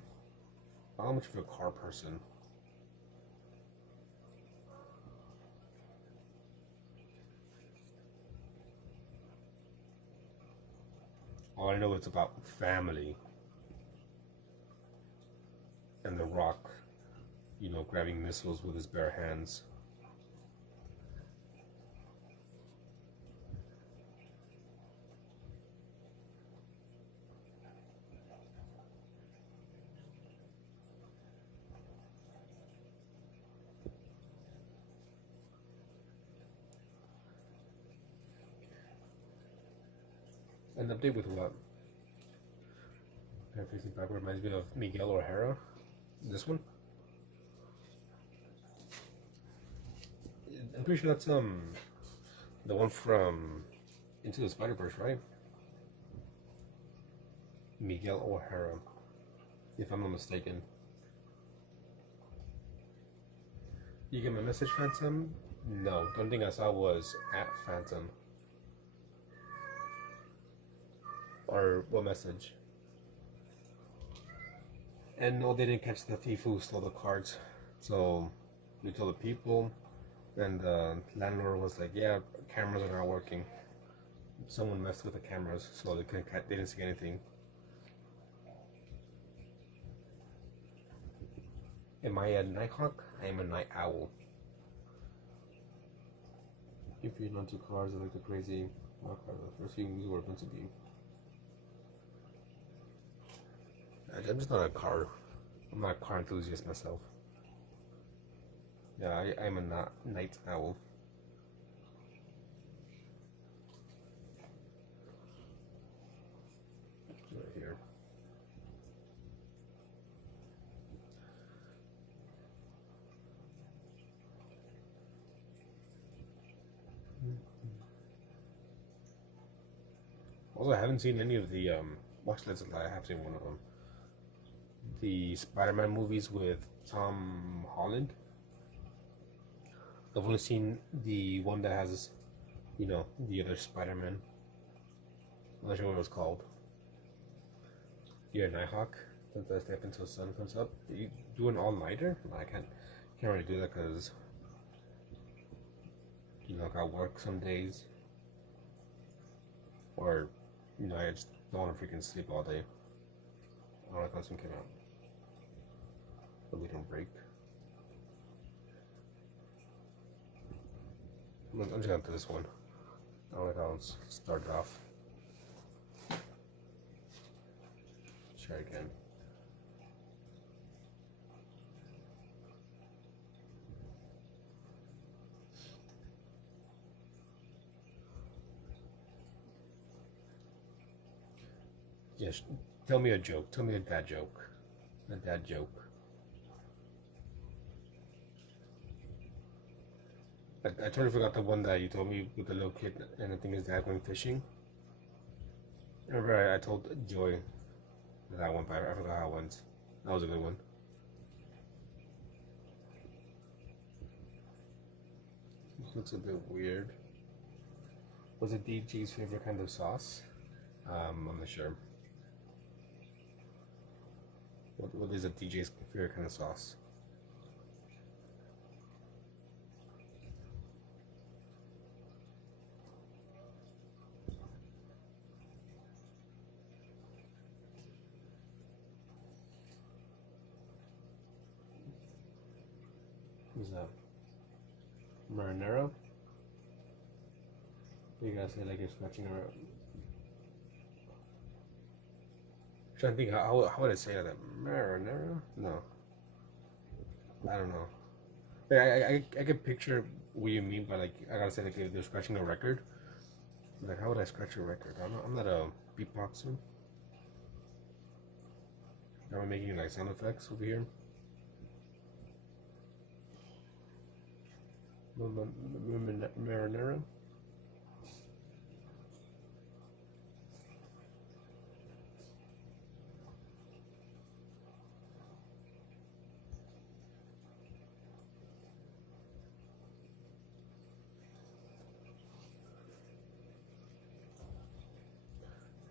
not much of a car person. All I know it's about family. Rock, grabbing missiles with his bare hands. An update with what? Facing backward reminds me of Miguel O'Hara. This one? I'm pretty sure that's the one from Into the Spider-Verse, right? Miguel O'Hara, if I'm not mistaken. You get my message, Phantom? No, the only thing I saw was at Phantom. Or what message? And no, they didn't catch the thief who stole the cards. So we told the people, and the landlord was like, "Yeah, cameras are not working. Someone messed with the cameras, so they didn't see anything." Am I a nighthawk? I am a night owl. If you're not into cars, I like the crazy rock car. The first few movies were meant to be. I'm just not a car. I'm not a car enthusiast myself. Yeah, I'm a night owl. Right here. Also, I haven't seen any of the watch lists. I have seen one of them. The Spider-Man movies with Tom Holland. I've only seen the one that has, the other Spider-Man. I'm not sure what it was called. You're a Nighthawk. Since I stay up until the sun comes up. You do an all-nighter? No, I can't really do that because, I got work some days. Or, I just don't want to freaking sleep all day. I don't like how some came out. But we don't break. I'm just gonna do this one. I don't like how it's started off. Try again. Yes, tell me a joke. Tell me a dad joke. A dad joke. I totally forgot the one that you told me with the little kid and I think his dad going fishing. Remember I told Joy that one, but I forgot how it went. That was a good one. This looks a bit weird. Was it DJ's favorite kind of sauce? I'm not sure. What is a DJ's favorite kind of sauce? Who's that? Marinara? You guys say like you're scratching around. I'm trying to think how would I say that? Marinara? No. I don't know. I can picture what you mean by like I gotta say like they're scratching a record. Like how would I scratch a record? I'm not a beatboxer. Am I making like sound effects over here? Marinara?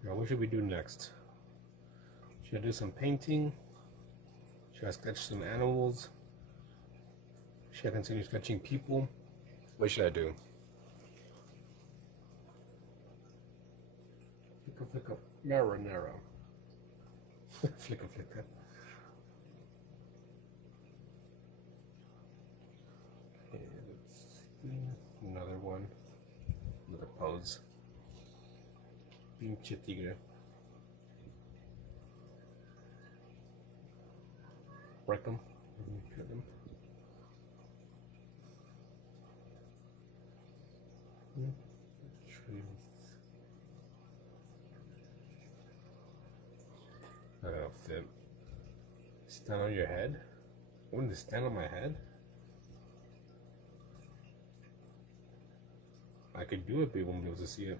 Now what should we do next? Should I do some painting? Should I sketch some animals? Should I continue sketching people? What should I do? Flicka, marinara. Flicka. toes. Pinche tigre. Break them. Kill them. Trees. I don't know if they stand on your head. Wouldn't they stand on my head? I could do it, but you won't be able to see it.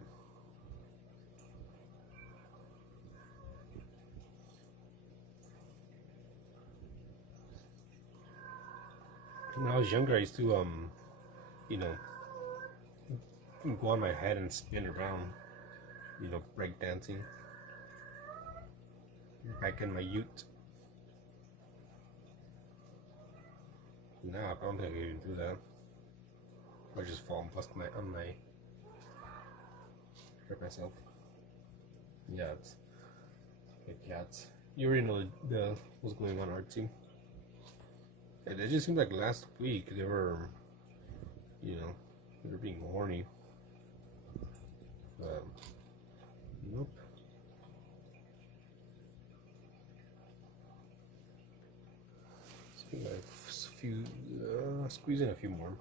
When I was younger, I used to, you know, go on my head and spin around, you know, break dancing. Back in my youth. Now I don't think I can even do that. I just fall and bust on my hurt myself. Yeah, it's the cats. You already know what's going on, Artsy. It just seemed like last week they were, you know, they were being horny. Nope. Like a few, squeeze in a few more.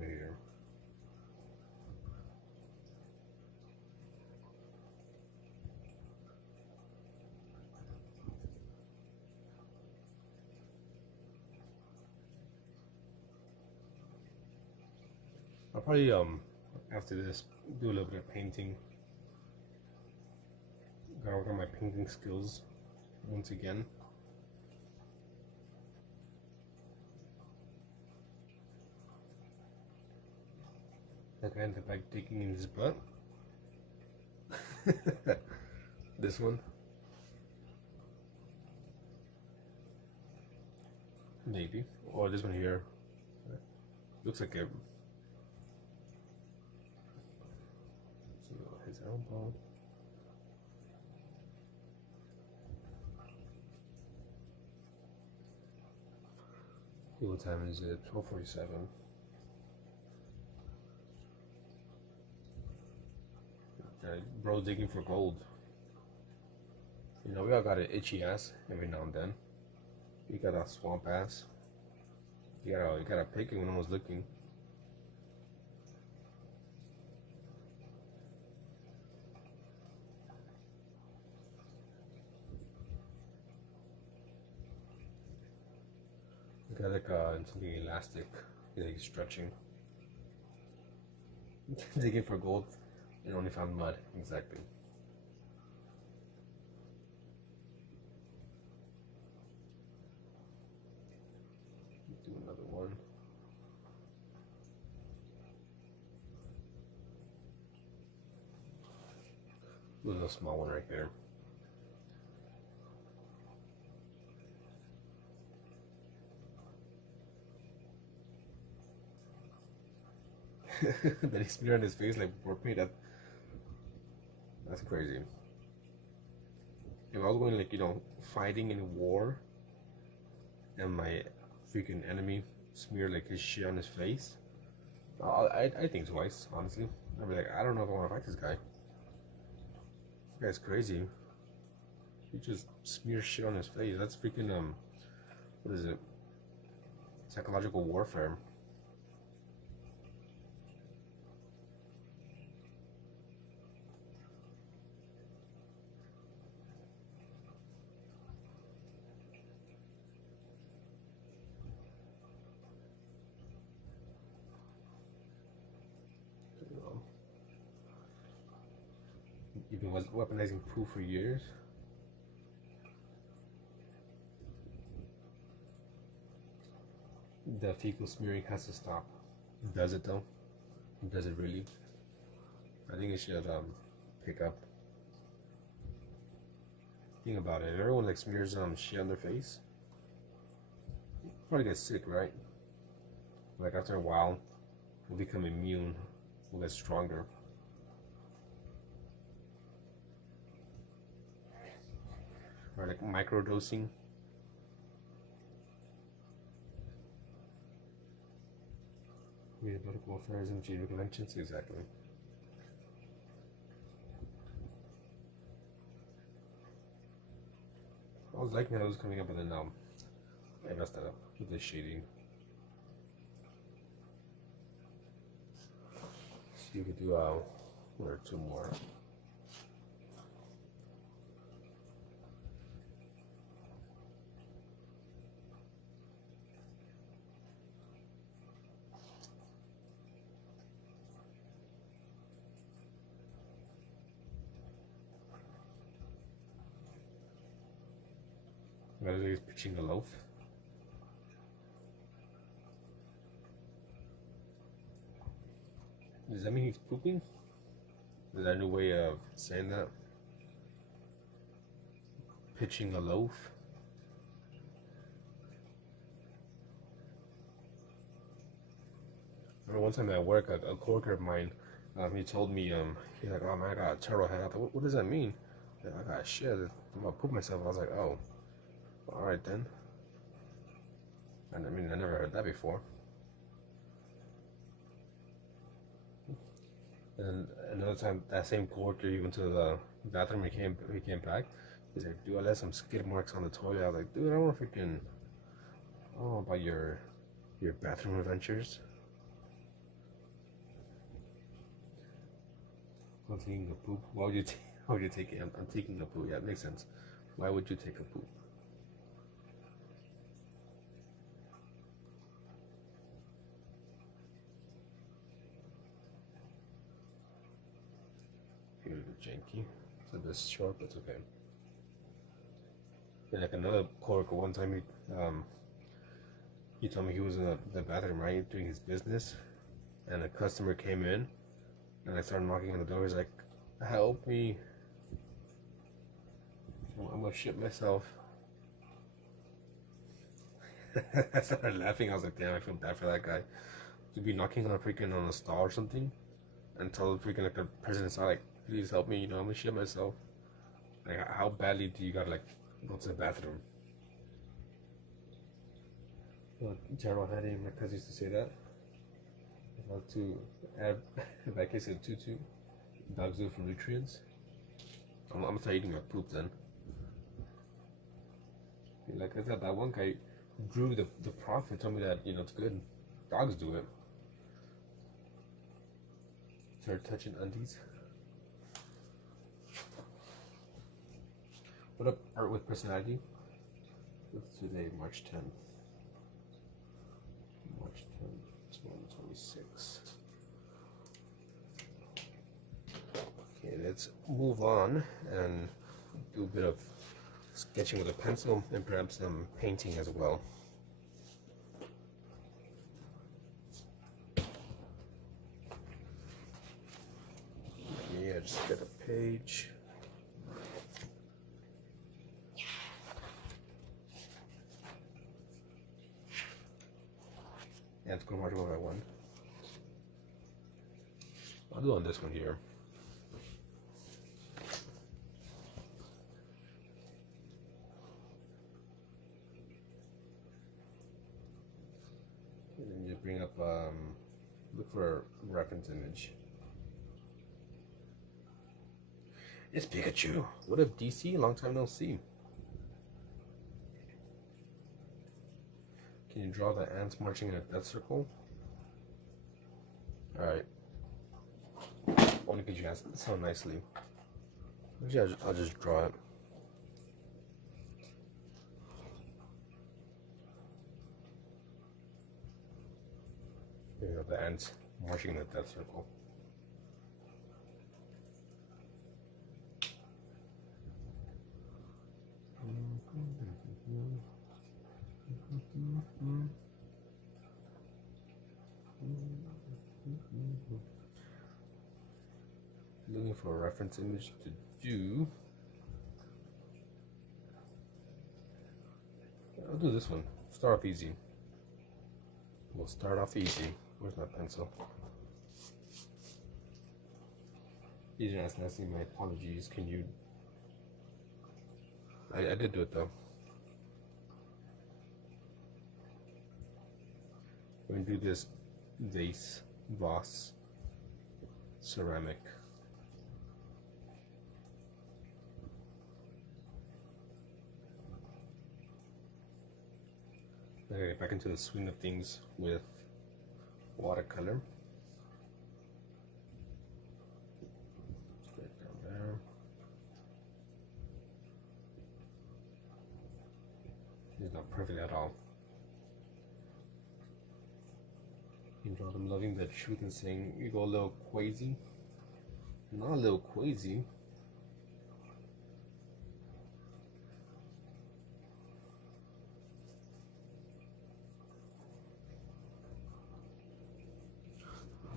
Here. I'll probably after this do a little bit of painting. Gotta work on my painting skills once again. That guy in the back digging in his butt. This one. Maybe. Or this one here. Looks like a his elbow. What time is it? 12:47. Bro digging for gold. You know, we all got an itchy ass every now and then. You got a swamp ass. You gotta pick it when no one's looking. You got like something elastic, like stretching. Digging for gold and only found mud. Exactly. Do another one. There's a small one right there. That he smeared on his face like war paint. That's crazy. If I was going like, you know, fighting in war and my freaking enemy smeared like his shit on his face, I think twice, honestly. I'd be like, I don't know if I want to fight this guy. This guy's crazy. He just smears shit on his face. That's freaking what is it? Psychological warfare. You've been weaponizing poo for years. The fecal smearing has to stop. Does it though? Does it really? I think it should pick up. Think about it. If everyone like smears shit on their face, probably get sick, right? Like after a while, we'll become immune. We'll get stronger. Or like microdosing Yeah, political affairs and geographic conventions, exactly. I was liking how it was coming up, but then I messed that up with the shading. So you could do one or two more. Imagine he's pitching a loaf. Does that mean he's pooping? Is that a new way of saying that? Pitching a loaf? I remember one time at work, a coworker of mine, he told me, he's like, oh man, I got a turtle head. I thought, what does that mean? He's like, I got shit. I'm gonna poop myself. I was like, oh, alright then. And I mean, I never heard that before. And another time, that same coworker, he went to the bathroom. He came back. He's like, dude, I left some skid marks on the toilet. I was like, dude, I don't know about your bathroom adventures. I'm taking a poop. Why would you take it? I'm taking a poop. Yeah, it makes sense. Why would you take a poop? A bit janky. It's a bit short, but it's okay. And like another coworker, one time he told me he was in the bathroom, right, doing his business, and a customer came in, and I started knocking on the door. He's like, "Help me! I'm gonna shit myself." I started laughing. I was like, "Damn, I feel bad for that guy to be knocking on a stall or something, and tell the freaking like the person inside, like, please help me. I'm gonna shit myself." Like, how badly do you gotta like go to the bathroom? Gerald had him. My cousin used to say that. About to add, like I said, tutu. Dogs do it for nutrients. I'm gonna start eating my poop then. Like I said, that one guy, Drew the prophet, told me that it's good. Dogs do it. Start touching undies. What up, Art with Personality? What's today, March 10th? March 10th, 2026. Okay, let's move on and do a bit of sketching with a pencil and perhaps some painting as well. Yeah, just get a page. And it's going to mark one by one. I'll do on this one here. And then you bring up, look for a reference image. It's Pikachu. What up, DC? Long time no see. Can you draw the ants marching in a death circle? Alright. Only because you asked so nicely. Actually, I'll just draw it. There you go, the ants marching in a death circle. Looking for a reference image to do. I'll do this one. Start off easy. We'll start off easy. Where's my pencil? Agent asked Nancy, my apologies. Can you? I did do it though. We're gonna do this vase, vase, ceramic. Okay, back into the swing of things with watercolor. Straight down there. It's not perfect at all. You know, I'm loving the truth and saying you go a little crazy. Not a little crazy.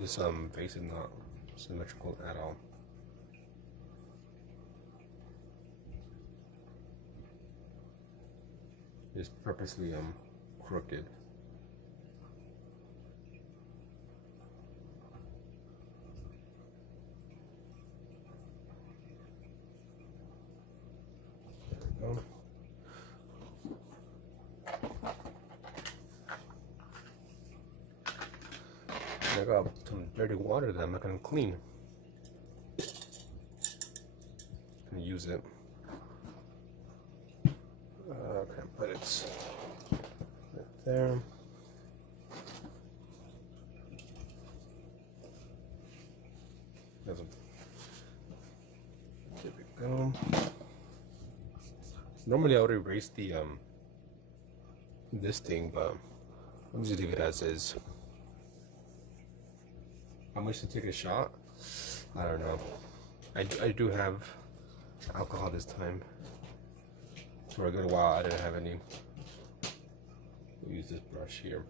This vase is not symmetrical at all. It's purposely crooked. There we go. I got some dirty water that I'm not gonna clean. Gonna use it. Okay, but it's right there. Doesn't. There we go. Normally I would erase the this thing, but I'm just leave it as is. How much to take a shot? I don't know. I do have alcohol this time. For a good while I didn't have any. We'll use this brush here.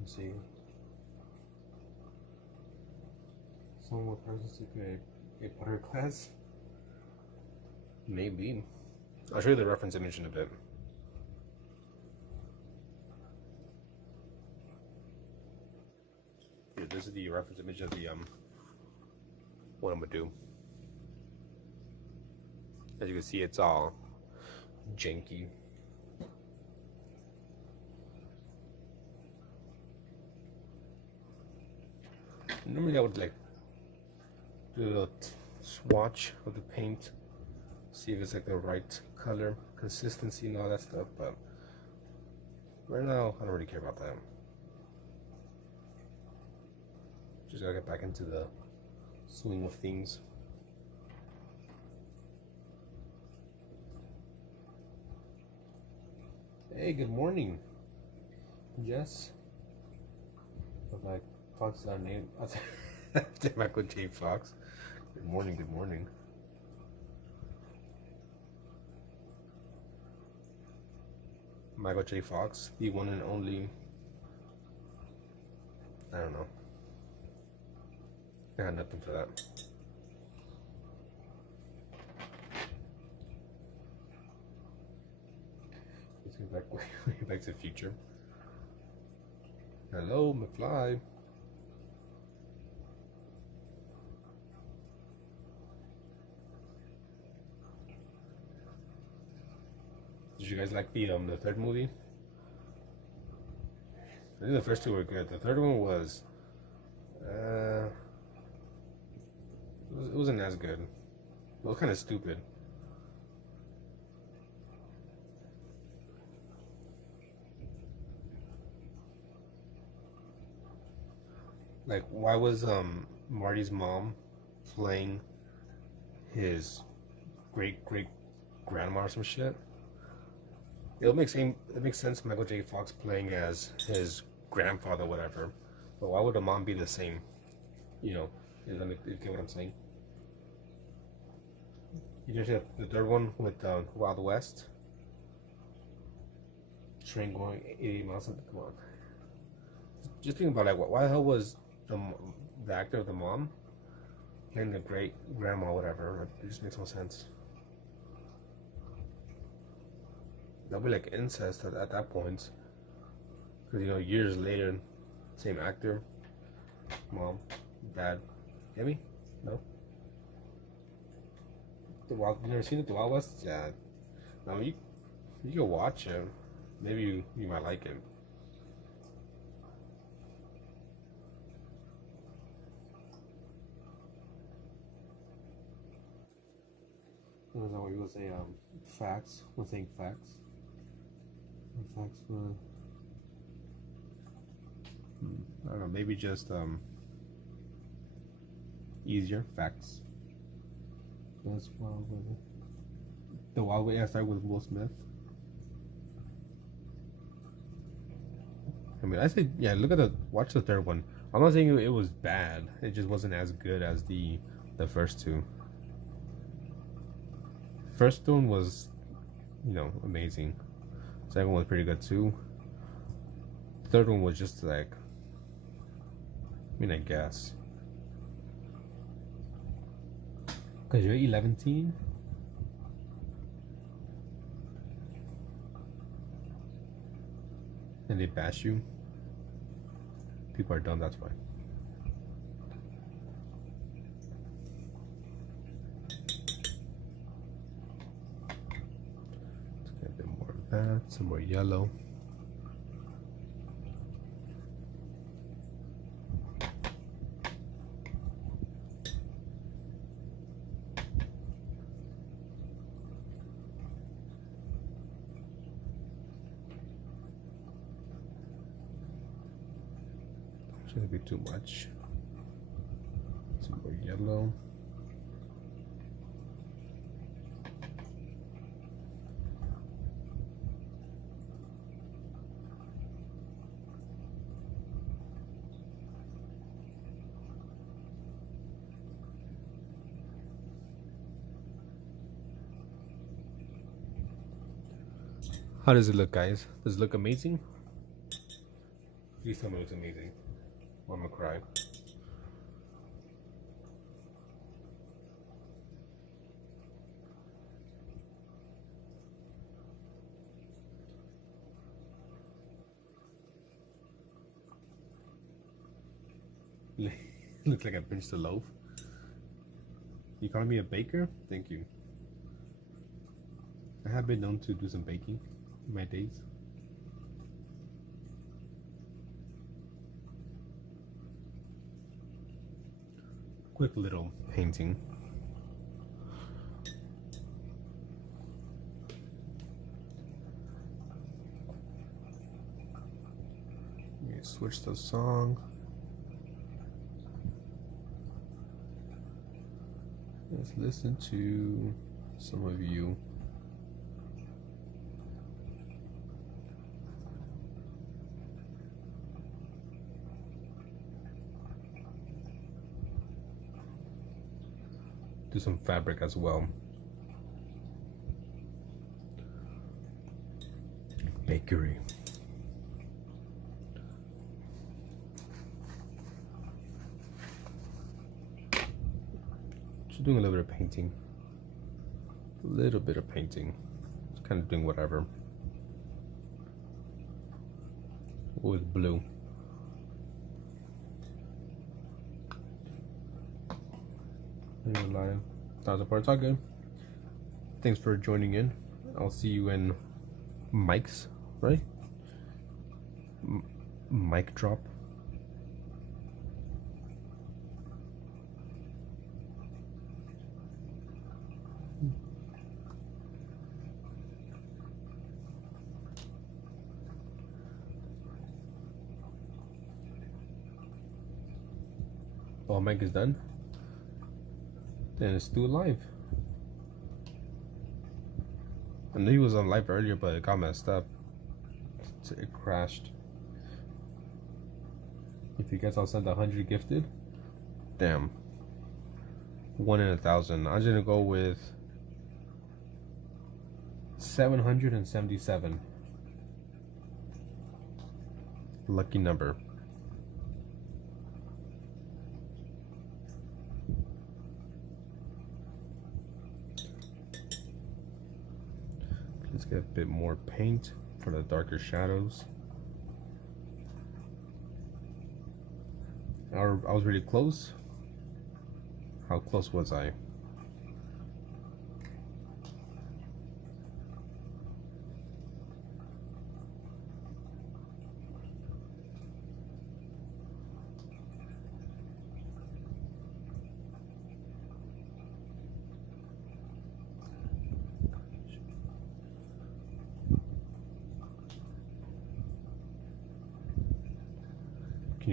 Let's see. Someone with presence took a butter class? Maybe. I'll show you the reference image in a bit. Here, this is the reference image of the what I'm gonna do. As you can see, it's all janky. Normally I would like do a little swatch of the paint, see if it's like the right color, consistency and all that stuff, but right now I don't really care about that. Just gotta get back into the swing of things. Hey, good morning, Jess. If I Fox is our name. Michael J. Fox. Good morning, good morning. Michael J. Fox, the one and only. I don't know. I got nothing for that. Let's get back way back to the future. Hello, McFly. Did you guys like the third movie? I think the first two were good. The third one was it wasn't as good. It was kind of stupid. Like, why was Marty's mom playing his great grandma or some shit? It makes sense. Michael J. Fox playing as his grandfather, whatever. But why would the mom be the same? You know, you get what I'm saying? You just have the third one with Wild West. Train going 80 miles an hour. Come on. Just think about, like, why the hell was the actor of the mom playing the great grandma, whatever? It just makes no sense. That'd be like incest at that point, because, you know, years later, same actor, mom, dad. Get me? No. The Wild, you never seen it? The Wild West? Yeah. I mean, you can watch it. Maybe you might like it. I don't know what you would say. Facts. I'm saying facts. Facts were. I don't know. Maybe just easier facts. That's Wild West. The Wild West. I started with Will Smith. I mean, I say, yeah. Look at watch the third one. I'm not saying it was bad. It just wasn't as good as the first two. First one was, amazing. Second one was pretty good too. Third one was just like, I guess. Cause you're 11 and they bash you. People are dumb. That's why. Let's get a bit more of that. Some more yellow. Shouldn't be too much. Some more yellow. How does it look, guys? Does it look amazing? Please tell me it looks amazing. Or I'm gonna cry. Looks like I pinched a loaf. You calling me a baker? Thank you. I have been known to do some baking in my days. Quick little painting. Let me switch the song. Let's listen to some of you. Do some fabric as well. Bakery. Just doing a little bit of painting. A little bit of painting. Just kind of doing whatever. With blue. Live 1,000 parts. All good. Thanks for joining in. I'll see you in Mike's, right? Mic drop. Oh, Mike is done. Then it's still live. I knew he was on live earlier, but it got messed up. It crashed. If you guys all sent 100 gifted, damn. 1 in 1,000. I'm gonna go with 777. Lucky number. Let's get a bit more paint for the darker shadows. I was really close. How close was I?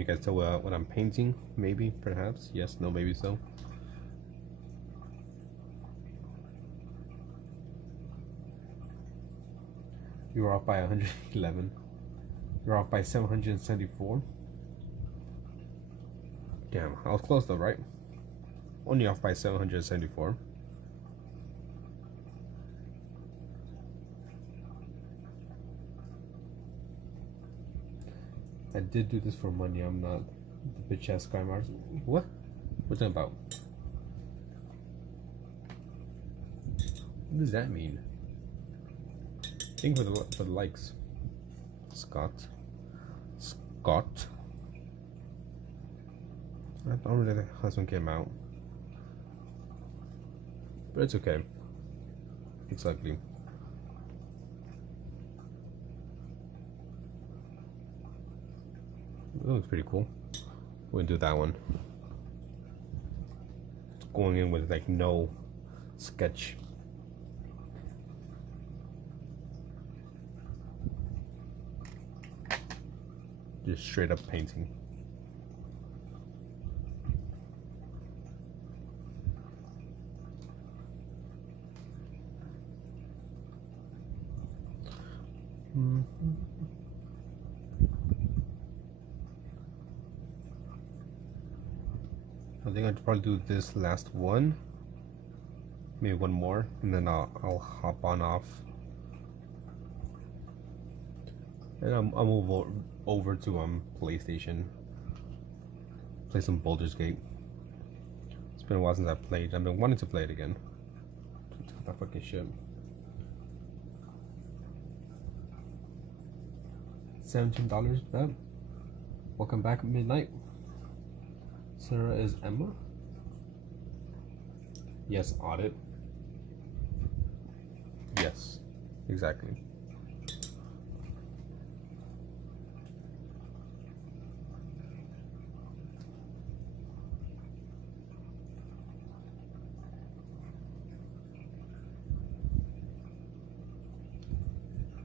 guys tell what I'm painting? Maybe, perhaps. Yes, no, maybe so. You were off by 111. You're off by 774. Damn, I was close though, right? Only off by 774. I did do this for money. I'm not the bitch ass Sky Mars. What? What's that about? What does that mean? Thank you for the likes, Scott. Scott. I don't really think this one came out, but it's okay. It's ugly. It looks pretty cool. We'll do that one. It's going in with like no sketch. Just straight up painting. I think I'd probably do this last one, maybe one more, and then I'll hop on off, and I'll move over to PlayStation, play some Baldur's Gate. It's been a while since I played. I've been wanting to play it again. That fucking shit. $17, bet. Welcome back at midnight. Sarah is Emma. Yes, audit. Yes, exactly.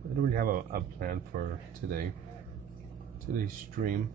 I don't really have a plan for today's stream.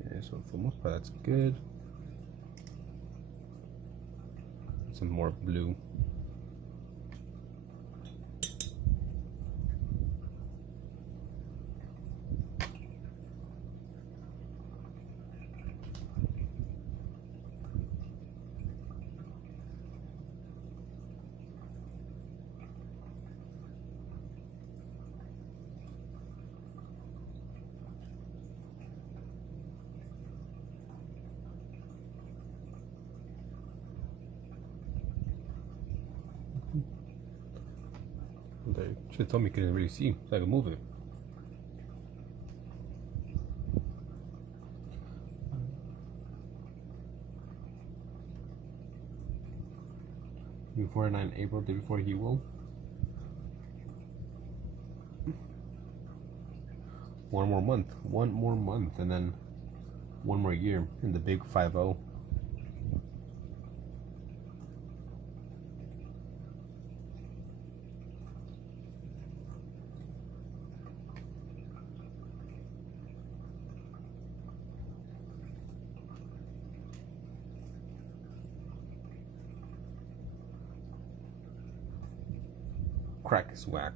Okay, so for the most part that's good. Some more blue. They should have told me you couldn't really see, so I could move it. Before 9 April, day before he will. One more month, and then one more year in the big 5-0. Crack is whack.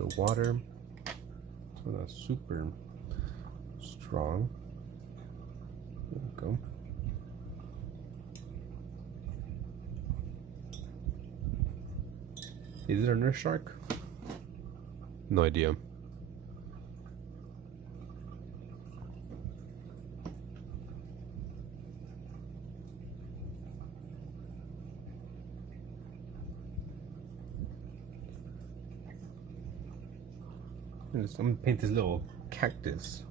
The water, so not super strong. There we go. Is it a nurse shark? No idea. I'm gonna paint this little cactus.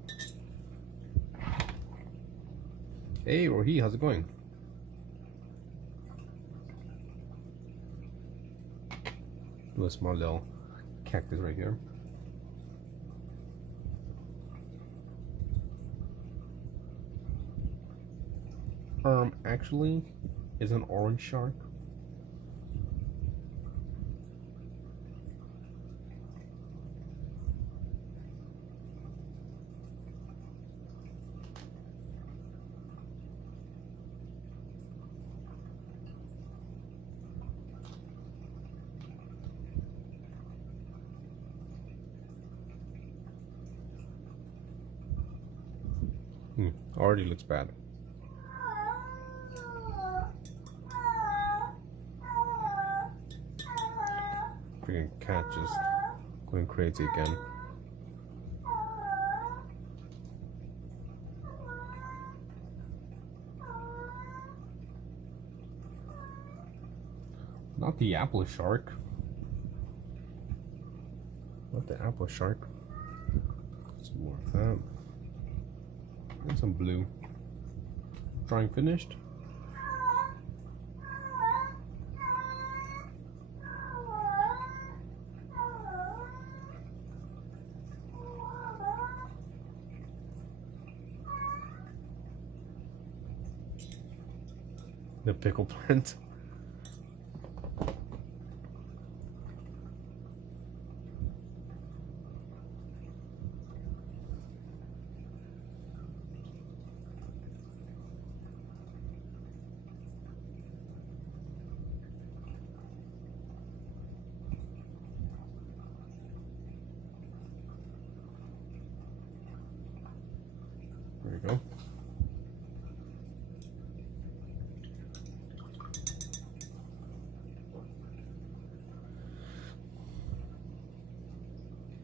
Hey, Rohi, how's it going? Do a small little cactus right here. Actually, is an orange shark. Already looks bad. Freaking cat just going crazy again. Not the apple shark. Not the apple shark. Some more of that. And some blue. Drawing finished. The pickle plant. There we go.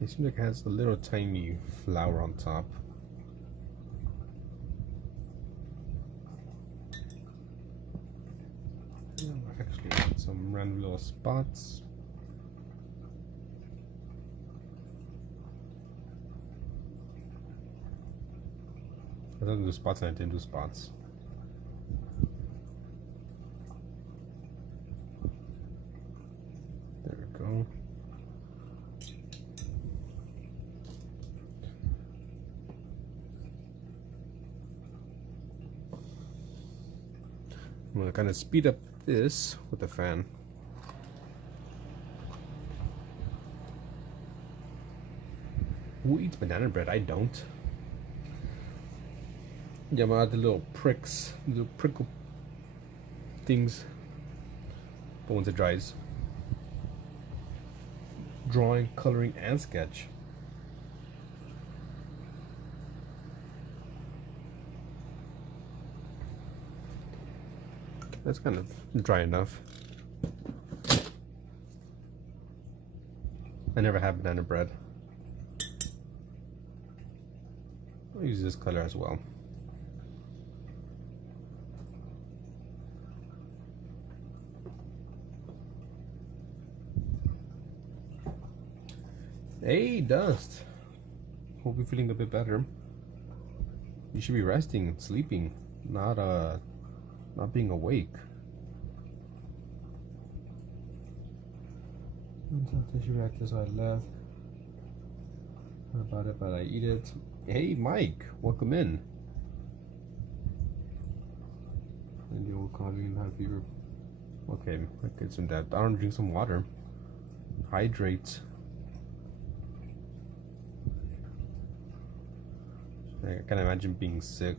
It seems like it has a little tiny flower on top. Actually, got some random little spots. I don't do spots and I didn't do spots. There we go. I'm gonna kind of speed up this with the fan. Who eats banana bread? I don't. Yeah, I'm out the little pricks, little prickle things. But once it dries, drawing, coloring, and sketch. That's kind of dry enough. I never had banana bread. I'll use this color as well. Hey, Dust. Hope you're feeling a bit better. You should be resting, sleeping, not being awake. Tissue reactor, so I left. What about it? But I eat it. Hey, Mike, welcome in. And you will call me and have fever. Okay, I get some that. I don't drink some water. Hydrate. I can imagine being sick.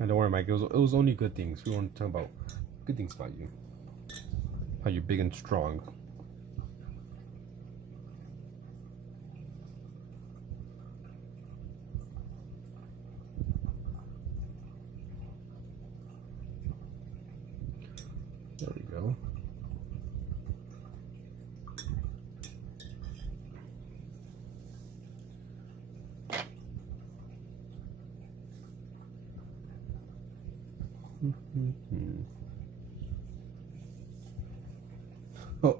And don't worry, Mike. It was only good things. We want to talk about good things about you. How you're big and strong. There we go. Oh,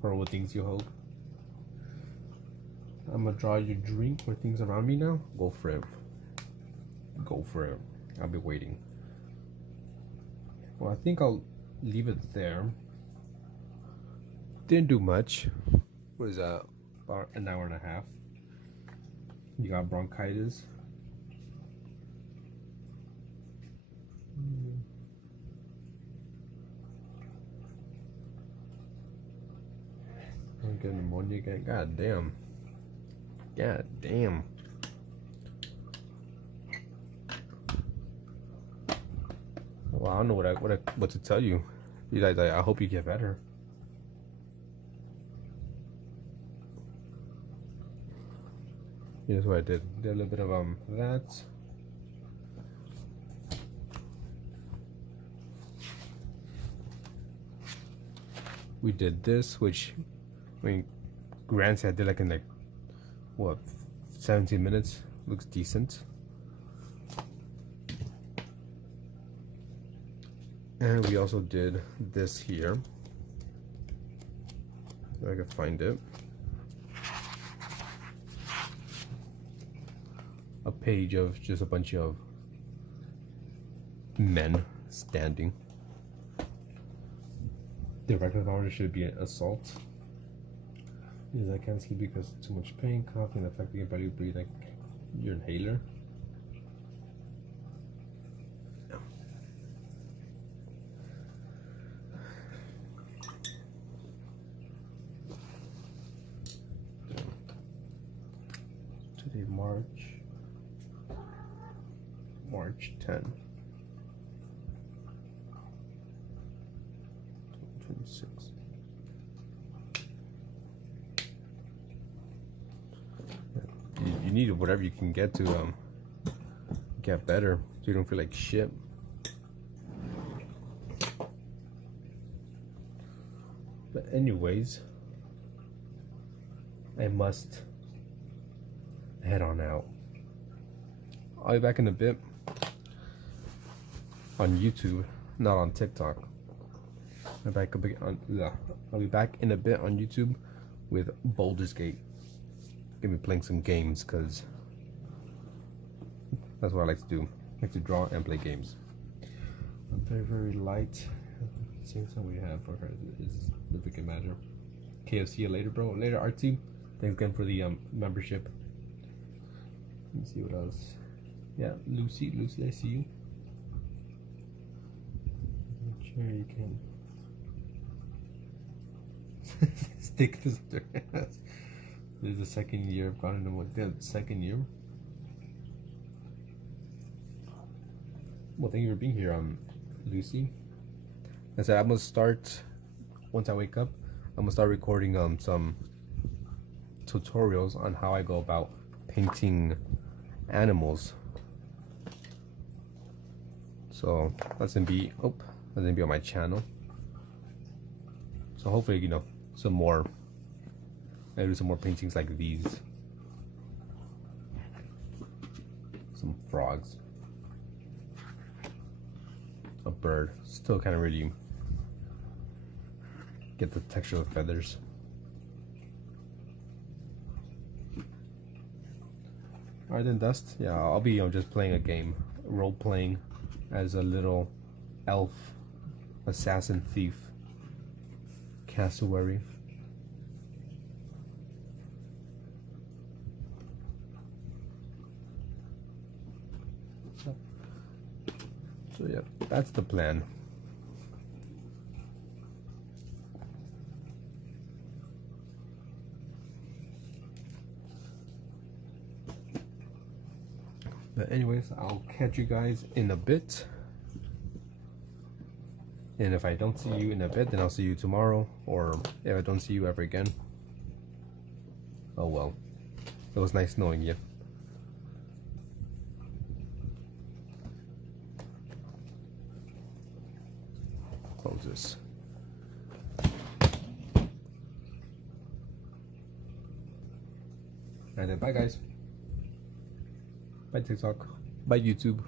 horrible things you hold. I'm gonna draw your drink or things around me now. Go for it. Go for it. I'll be waiting. Well, I think I'll leave it there. Didn't do much. What is that? About an hour and a half. You got bronchitis. I'm getting pneumonia again. God damn. God damn. Well, I don't know what to tell you. You guys, I hope you get better. Here's what I did. Did a little bit of that. We did this, which I mean, granted, I did like in like what 17 minutes. Looks decent. And we also did this here. If I can find it. A page of just a bunch of men standing. The record order should be an assault. Because I can't sleep because of too much pain, coughing, the fact that you can barely breathe like your inhaler. Today, March 10, 2026. You need whatever you can get to get better, so you don't feel like shit. But anyways, I must head on out. I'll be back in a bit on YouTube, not on TikTok. I'll be back in a bit on YouTube with Baldur's Gate. Gonna be playing some games because that's what I like to do. I like to draw and play games. I'm very light. Seeing what we have for her is the bigger matter. KFC, see you later, bro. Later, RT. Thanks again for the membership. Let's see what else. Yeah, Lucy, I see you. Make sure you can stick this. This is the second year I've gone into what? The second year. Well, thank you for being here, Lucy. I said I'm gonna start once I wake up. I'm gonna start recording some tutorials on how I go about painting animals. So that's gonna be on my channel. So hopefully, you know, I do some more paintings like these. Some frogs. A bird. Still kind of really get the texture of feathers. Alright then, Dust. Yeah, I'll be just playing a game. Role playing as a little elf, assassin, thief, cassowary. So yeah, that's the plan. But anyways, I'll catch you guys in a bit. And if I don't see you in a bit, then I'll see you tomorrow. Or if I don't see you ever again, oh well. It was nice knowing you. Close this. And then bye guys. Bye TikTok. Bye YouTube.